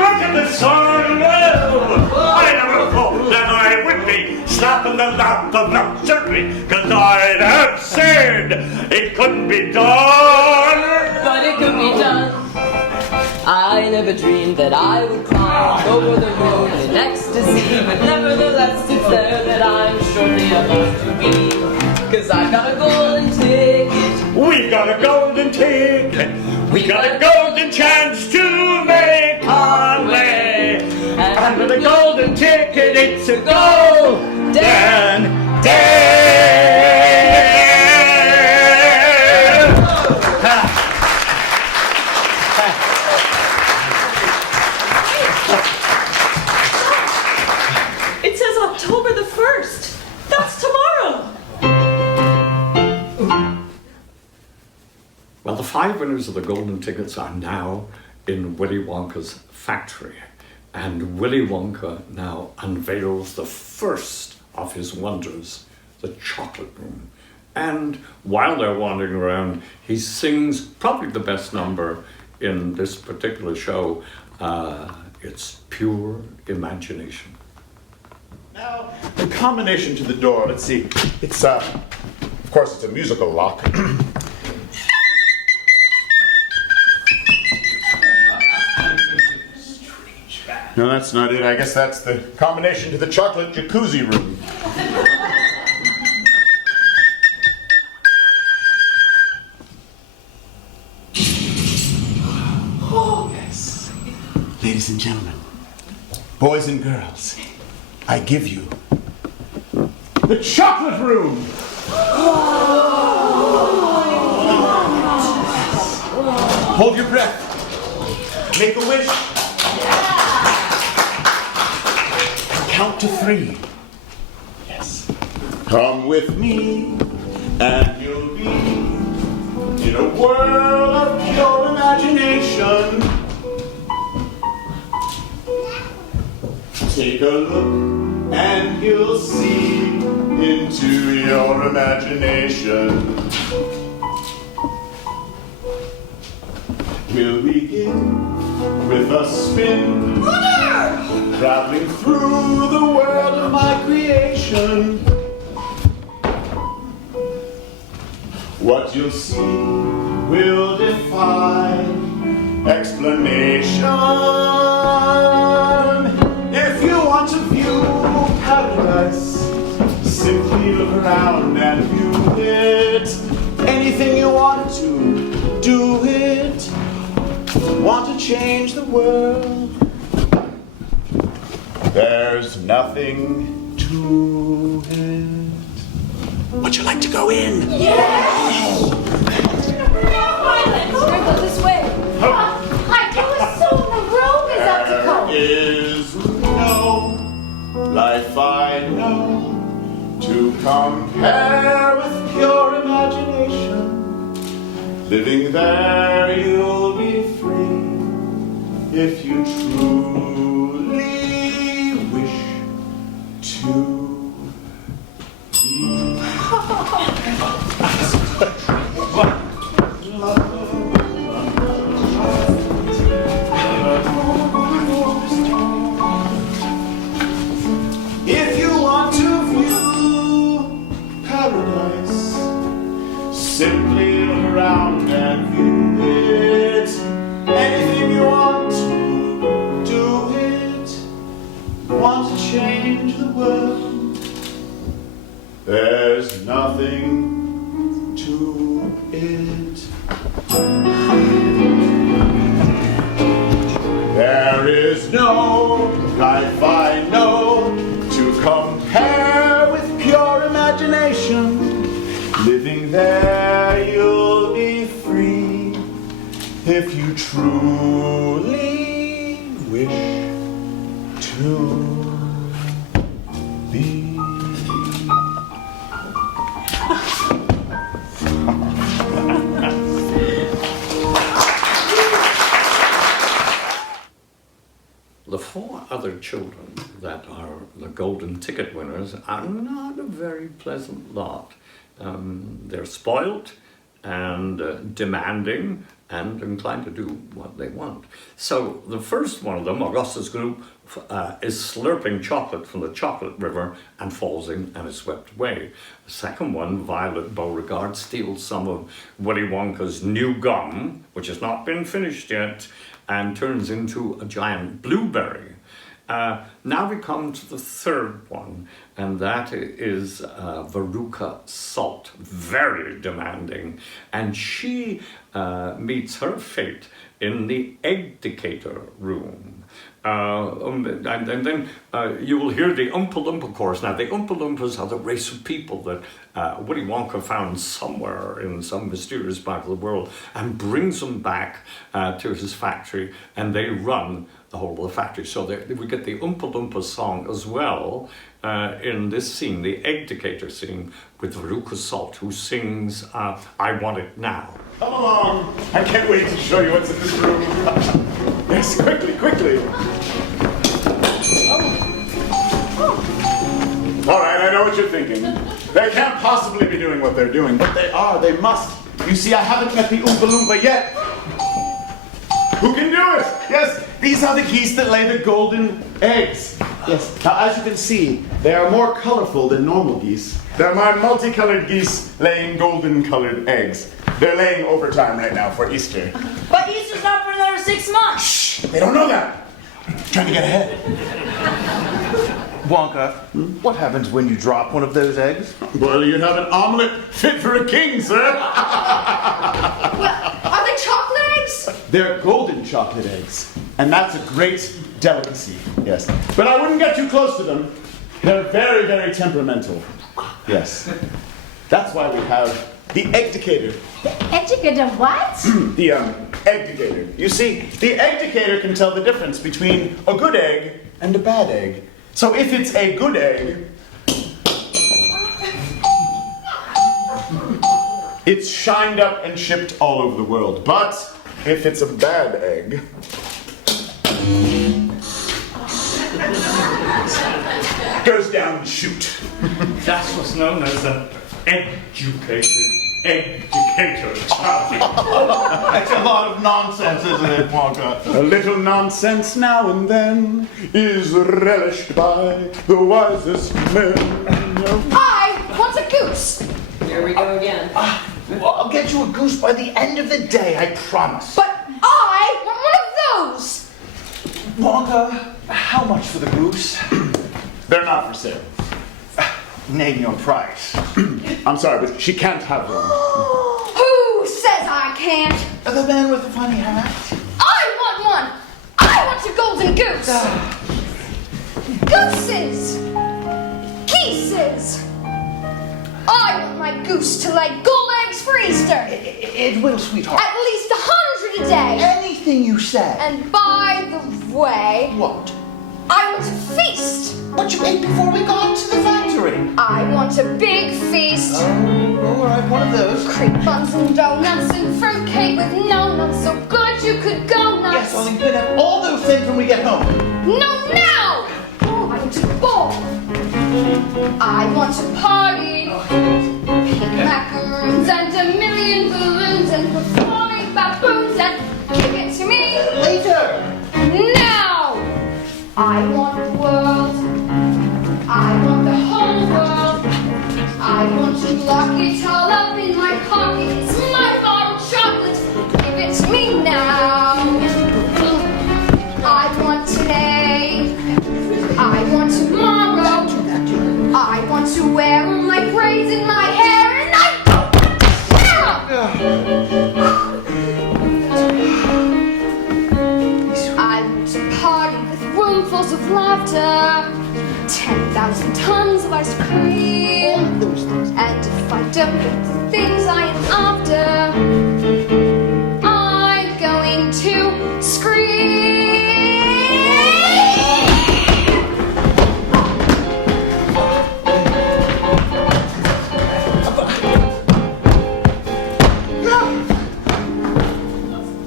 look at the sun. Oh, I never thought that I would be slapping the lap of luxury, 'cause I'd have said it couldn't be done. But it could be done. I never dreamed that I would climb over the moon in ecstasy, but nevertheless it's there that I'm surely about to be. 'Cause I've got a golden ticket. We got a golden ticket. We got a golden chance to make our way. And with a golden ticket, it's a golden day. It says October the 1st. That's tomorrow. Well, the 5 winners of the golden tickets are now in Willy Wonka's factory. And Willy Wonka now unveils the first of his wonders, the chocolate room. And while they're wandering around, he sings probably the best number in this particular show. It's Pure Imagination. Now, the combination to the door, let's see. It's, of course, it's a musical lock. No, that's not it. I guess that's the combination to the chocolate jacuzzi room. Oh, yes. Ladies and gentlemen, boys and girls, I give you the chocolate room. Hold your breath. Make a wish. Count to 3. Yes. Come with me, and you'll be in a world of pure imagination. Take a look, and you'll see into your imagination. We'll begin with a spin, traveling through the world of my creation. What you'll see will defy explanation. If you want to view paradise, simply look around and view it. Anything you want to, do it. Want to change the world? There's nothing to it. Would you like to go in? Yes! Let's go this way. I do assume the road is up to code. There is no life I know to compare with pure imagination. Living there you'll be free if you truly wish to be. If you want to view paradise, simply look around and view it. Anything you want to, do it. Want to change the world? There's nothing to it. There is no life I know to compare with pure imagination. Living there you'll be free if you truly wish to be. The 4 other children that are the golden ticket winners are not a very pleasant lot. They're spoilt and demanding and inclined to do what they want. So the first one of them, Augustus Gloop, is slurping chocolate from the chocolate river and falls in and is swept away. The second one, Violet Beauregard, steals some of Willy Wonka's new gum, which has not been finished yet, and turns into a giant blueberry. Now we come to the third one, and that is Veruca Salt, very demanding, and she meets her fate in the egg decatur room. And then you will hear the Oompa Loompa chorus. Now, the Oompa Loompas are the race of people that Willy Wonka found somewhere in some mysterious part of the world and brings them back to his factory, and they run the whole of the factory. So we get the Oompa Loompa song as well, in this scene, the egg decatur scene, with Veruca Salt, who sings I Want It Now. Come along. I can't wait to show you what's in this room. Yes, quickly. All right, I know what you're thinking. They can't possibly be doing what they're doing, but they are. They must. You see, I haven't met the Oompa Loompa yet. Who can do it? Yes, these are the geese that lay the golden eggs. Yes, now as you can see, they are more colorful than normal geese. They're my multicolored geese laying golden-colored eggs. They're laying overtime right now for Easter. But Easter's not for another 6 months. Shh, they don't know that. Trying to get ahead. Wonka, what happens when you drop one of those eggs? Well, you have an omelet fit for a king, sir. Well, are they chocolate eggs? They're golden chocolate eggs, and that's a great delicacy, yes. But I wouldn't get too close to them. They're very, very temperamental. Yes. That's why we have the egg decatur. Egg decatur what? The egg decatur. You see, the egg decatur can tell the difference between a good egg and a bad egg. So if it's a good egg, it's shined up and shipped all over the world. But if it's a bad egg, goes down the chute. That's what's known as an educated educator. That's a lot of nonsense, isn't it, Wonka? A little nonsense now and then is relished by the wisest men. I want a goose. Here we go again. Well, I'll get you a goose by the end of the day, I promise. But I want one of those. Wonka, how much for the goose? They're not for sale. Name your price. I'm sorry, but she can't have one. Who says I can't? The man with the funny hat. I want one. I want a golden goose. Gooses. Geeses. I want my goose to lay gold eggs for Easter. It will, sweetheart. At least 100 a day. Anything you say. And by the way... What? I want a feast. What you ate before we got to the factory. I want a big feast. All right, one of those. Cream buns and donuts and fruitcake with no nuts, so good you could go nuts. Yes, darling, you can have all those things when we get home. No, now! Oh, I want a ball. I want a party. Pink macaroons and a million balloons and performing baboons and give it to me. Later. Now! I want the world. I want the whole world. I want to lock it all up in my pocket. It's my bar of chocolate. Give it to me now. I want today. I want tomorrow. I want to wear all my braids in my hair, and I don't want to share 'em. I want to party with roomfuls of laughter, 10,000 tons of ice cream, and if I don't get the things I am after, I'm going to scream.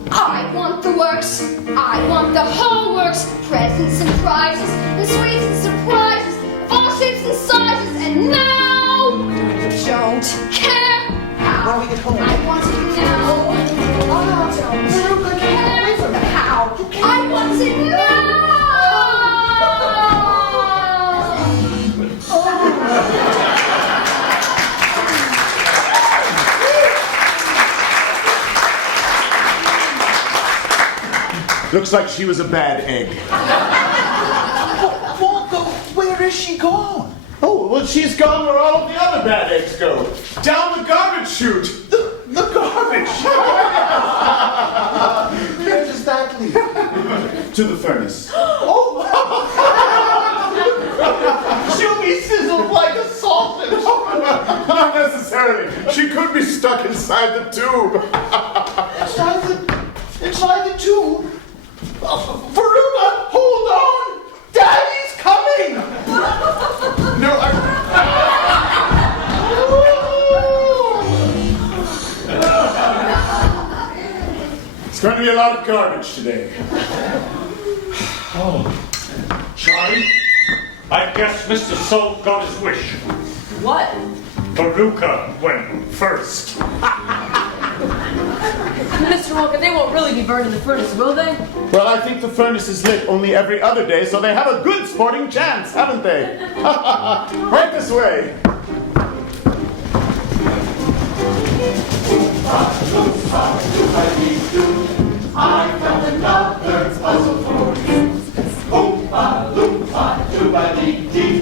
I want the works. I want the whole works. Presents and prizes, and sweets and surprises, of all shapes and sizes, and now don't care how. When we get home. I want it now. Oh, don't care how. I want it now. Looks like she was a bad egg. Wonka, where is she gone? Oh, well, she's gone where all of the other bad eggs go. Down the garbage chute. The garbage. Where does that lead? To the furnace. Oh! She'll be sizzled like a sausage. Not necessarily. She could be stuck inside the tube. Inside the tube? Veruca, hold on! Daddy's coming! It's going to be a lot of garbage today. Oh, Charlie, I guess Mr. Salt got his wish. What? Veruca went first. Mr. Wonka, they won't really be burned in the furnace, will they? Well, I think the furnace is lit only every other day, so they have a good sporting chance, haven't they? Right this way. I found another puzzle for you. Oompa loompa dooba-dee-dee.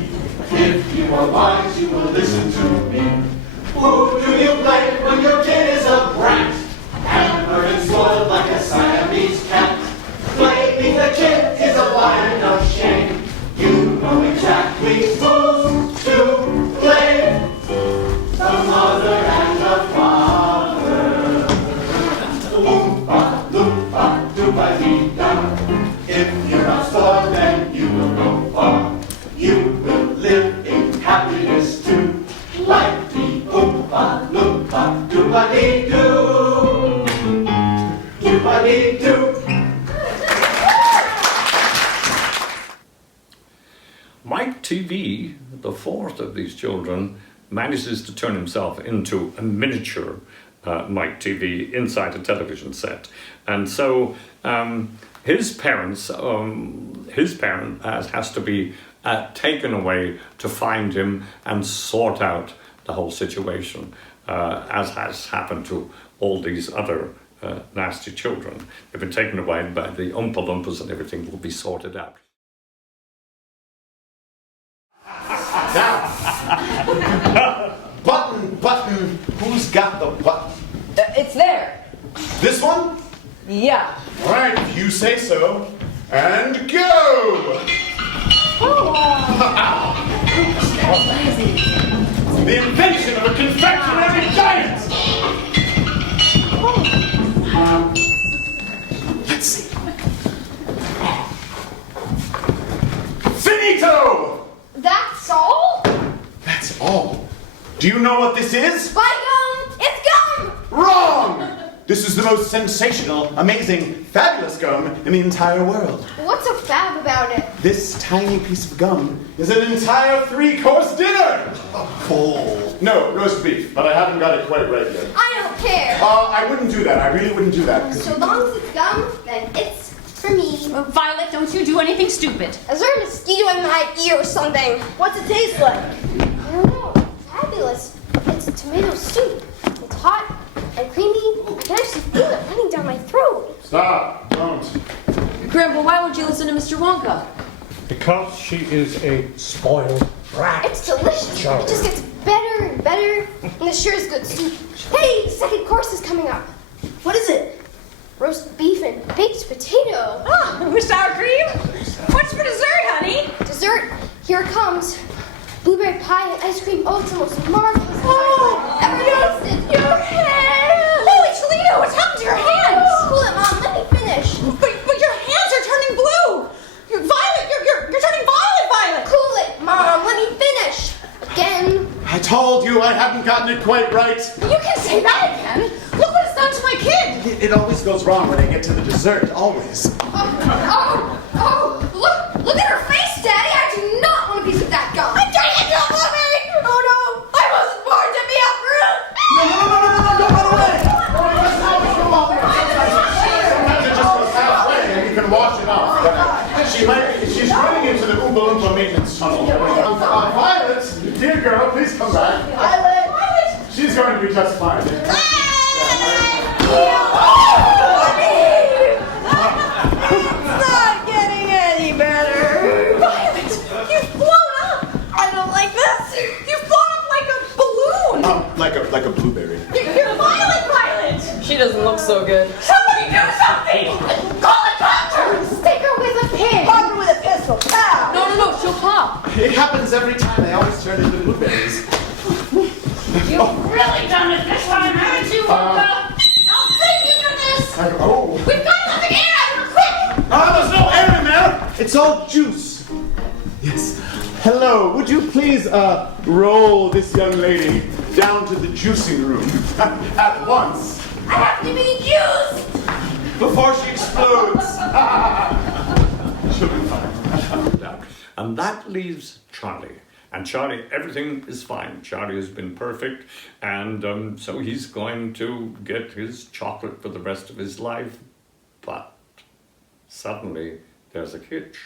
If you are wise, you will listen to me. Who do you blame when your kid is a brat? Hampered and spoiled like a Siamese cat. Blaming the kid is a line of shame. You know exactly who to blame. The mother and the father. Oompa loompa dooba-dee-da. If you're not spoiled, then you will go far. You will live in happiness too. Like the Oompa Loompa Dooba-Dee-Doo. Dooba-Dee-Doo. Mike TV, the fourth of these children, manages to turn himself into a miniature Mike TV inside a television set. And so his parent has to be taken away to find him and sort out the whole situation, as has happened to all these other nasty children. They've been taken away by the Oompa Loompas and everything will be sorted out. Now, button, who's got the button? It's there. This one? Yeah. All right, if you say so. And go! The invention of a confectionery giant! Let's see. Finito! That's all? That's all. Do you know what this is? By gum! It's gum! Wrong! This is the most sensational, amazing, fabulous gum in the entire world. What's so fab about it? This tiny piece of gum is an entire 3-course dinner! Oh. No, roast beef, but I haven't got it quite right yet. I don't care. I wouldn't do that. I really wouldn't do that. So long as it's gum, then it's for me. Violet, don't you do anything stupid. Is there a mosquito in my ear or something? What's it taste like? I don't know. It's fabulous. It's tomato soup. It's hot and creamy. I can actually feel it running down my throat. Stop. Don't. Grandpa, why won't you listen to Mr. Wonka? Because she is a spoiled brat. It's delicious. Sure. It just gets better and better. And it sure is good soup. Hey, the second course is coming up. What is it? Roast beef and baked potato. Ah, with sour cream? What's for dessert, honey? Dessert, here it comes. Blueberry pie and ice cream. Oh, it's the most marvelous pie I've ever tasted. Your hands! Holy Toledo, what's happened to your hands? Cool it, Mom. Let me finish. But your hands are turning blue. You're violet. You're turning violet. Cool it, Mom. Let me finish. Again. I told you I hadn't gotten it quite right. You can say that again. Look what it's done to my kid. It always goes wrong when I get to the dessert. Always. Look at her face, Daddy. I do not want a piece of that gum. I'm trying to kill Blueberry. Oh no, I wasn't born to be a fruit. No, don't run away. Sometimes it just goes halfway and you can wash it off. She's running into the Oompa Loompa maintenance tunnel. Violet, dear girl, please come back. Violet. She's going to be just fine. Like a blueberry. You're violet. She doesn't look so good. Somebody do something. Call a doctor. Stick her with a pin. Pop her with a pistol. Pow. No, she'll pop. It happens every time. They always turn into blueberries. You've really done it this time, haven't you, Wonka? I'll thank you for this. We've got to let the air out of her quick. There's no air in there. It's all juice. Yes. Hello. Would you please roll this young lady down to the juicing room at once? I have to be juiced. before she explodes. She'll be fine. And that leaves Charlie. And Charlie, everything is fine. Charlie has been perfect, and so he's going to get his chocolate for the rest of his life. But suddenly, there's a hitch,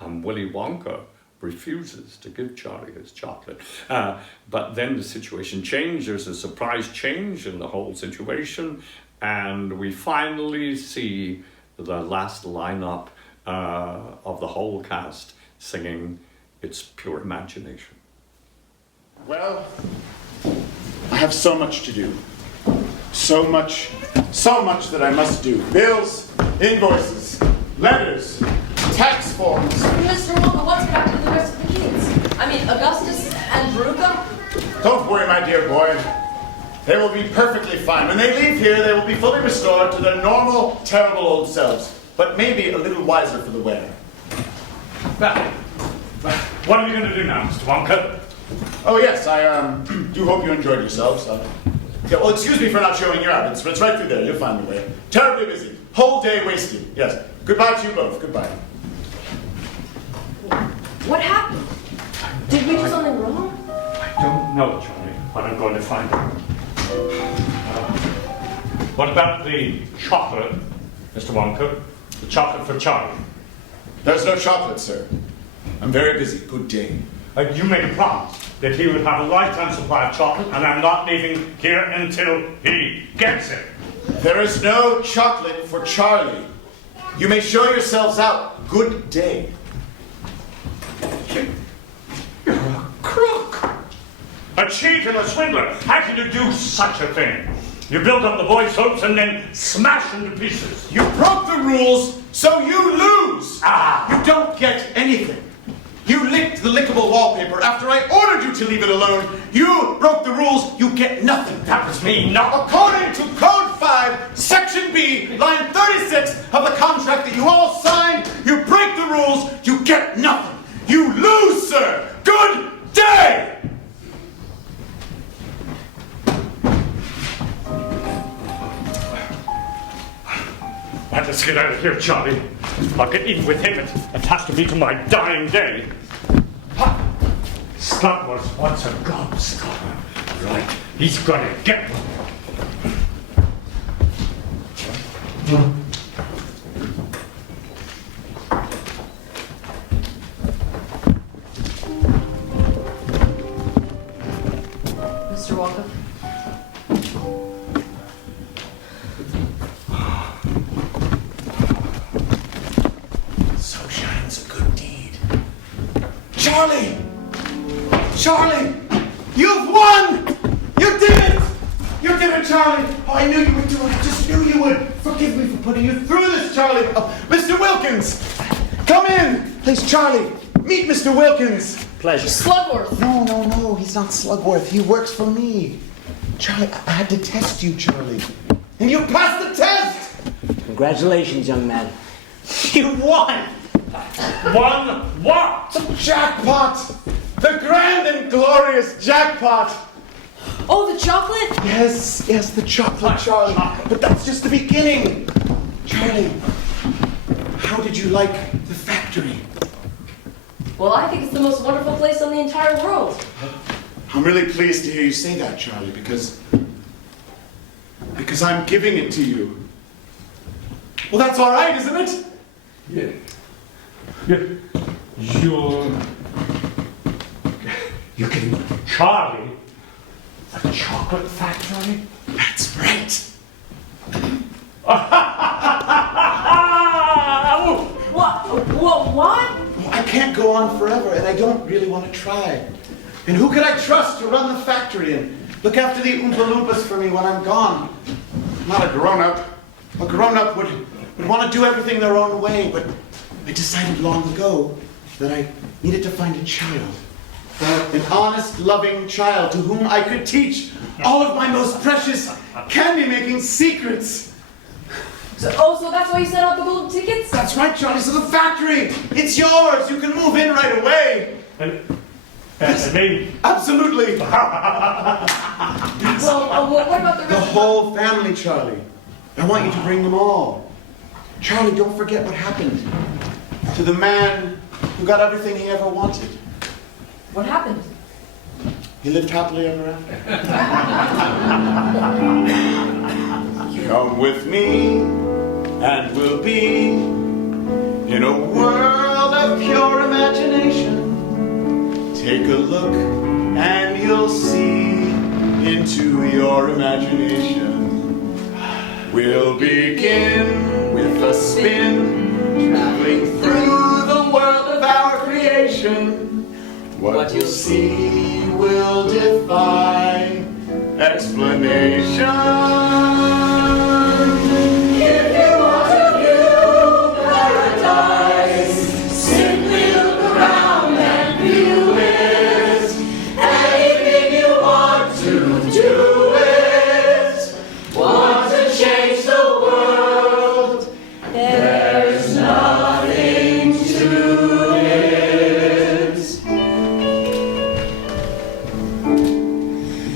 and Willy Wonka refuses to give Charlie his chocolate. But then the situation changes. There's a surprise change in the whole situation, and we finally see the last lineup of the whole cast singing It's Pure Imagination. Well, I have so much to do. So much that I must do. Bills, invoices, letters, tax forms. Mr. Wonka, what's back to the rest of the kids? I mean, Augustus and Veruca? Don't worry, my dear boy. They will be perfectly fine. When they leave here, they will be fully restored to their normal, terrible old selves, but maybe a little wiser for the wear. Well, what are you going to do now, Mr. Wonka? Oh, yes, I do hope you enjoyed yourselves. Yeah, well, excuse me for not showing you out. It's right through there. You'll find the way. Terribly busy. Whole day wasted. Yes. Goodbye to you both. Goodbye. What happened? Did we do something wrong? I don't know, Charlie, but I'm going to find out. What about the chocolate, Mr. Wonka? The chocolate for Charlie? There's no chocolate, sir. I'm very busy. Good day. You made a promise that he would have a lifetime supply of chocolate, and I'm not leaving here until he gets it. There is no chocolate for Charlie. You may show yourselves out. Good day. You're a crook! A cheat and a swindler! How can you do such a thing? You build up the boys' hopes and then smash them to pieces. You broke the rules, so you lose! You don't get anything. You licked the lickable wallpaper after I ordered you to leave it alone. You broke the rules, you get nothing. That was me, not... According to Code 5, Section B, line 36 of the contract that you all signed, you break the rules, you get nothing. You lose, sir! Good day! Let's get out of here, Charlie. I'll get even with him. It has to be to my dying day. Slug was once a gobstopper. Right, he's gonna get one. Mr. Wonka? So shines a good deed. Charlie! Charlie! You've won! You did it! You did it, Charlie! Oh, I knew you would do it. I just knew you would. Forgive me for putting you through this, Charlie. Oh, Mr. Wilkins! Come in! Please, Charlie, meet Mr. Wilkins. Pleasure. Slugworth! No, he's not Slugworth. He works for me. Charlie, I had to test you, Charlie. And you passed the test! Congratulations, young man. You won! Won what? The jackpot! The grand and glorious jackpot! Oh, the chocolate? Yes, the chocolate, Charlie. But that's just the beginning. Charlie, how did you like the factory? Well, I think it's the most wonderful place on the entire world. I'm really pleased to hear you say that, Charlie, because I'm giving it to you. Well, that's all right, isn't it? You're giving Charlie the chocolate factory? That's right. What? I can't go on forever, and I don't really want to try. And who could I trust to run the factory and look after the Oompa Loompas for me when I'm gone? I'm not a grown-up. A grown-up would want to do everything their own way, but I decided long ago that I needed to find a child. An honest, loving child to whom I could teach all of my most precious candy-making secrets. So that's why you sent out the golden tickets? That's right, Charlie. So the factory, it's yours. You can move in right away. And me? Absolutely. Well, what about the rest? The whole family, Charlie. I want you to bring them all. Charlie, don't forget what happened to the man who got everything he ever wanted. What happened? He lived happily ever after. Come with me, and we'll be in a world of pure imagination. Take a look, and you'll see into your imagination. We'll begin with a spin, traveling through the world of our creation. What you'll see will defy explanation. If you want to view paradise, simply look around and view it. Anything you want to do it. Want to change the world, there's nothing to it.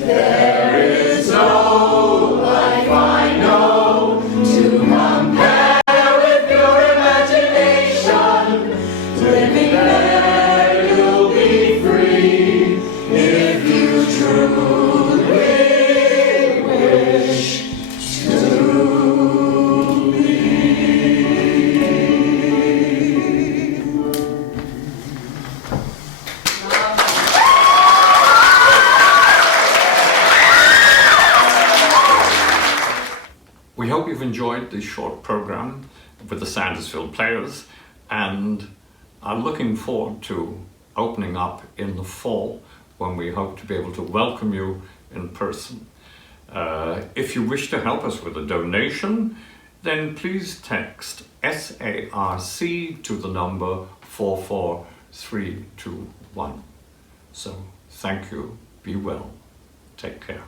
There is no life I know to compare with your imagination. Living there you'll be free if you truly wish to be. We hope you've enjoyed this short program with the Sandisfield Players and are looking forward to opening up in the fall when we hope to be able to welcome you in person. If you wish to help us with a donation, then please text SARC to the number 44321. So thank you, be well, take care.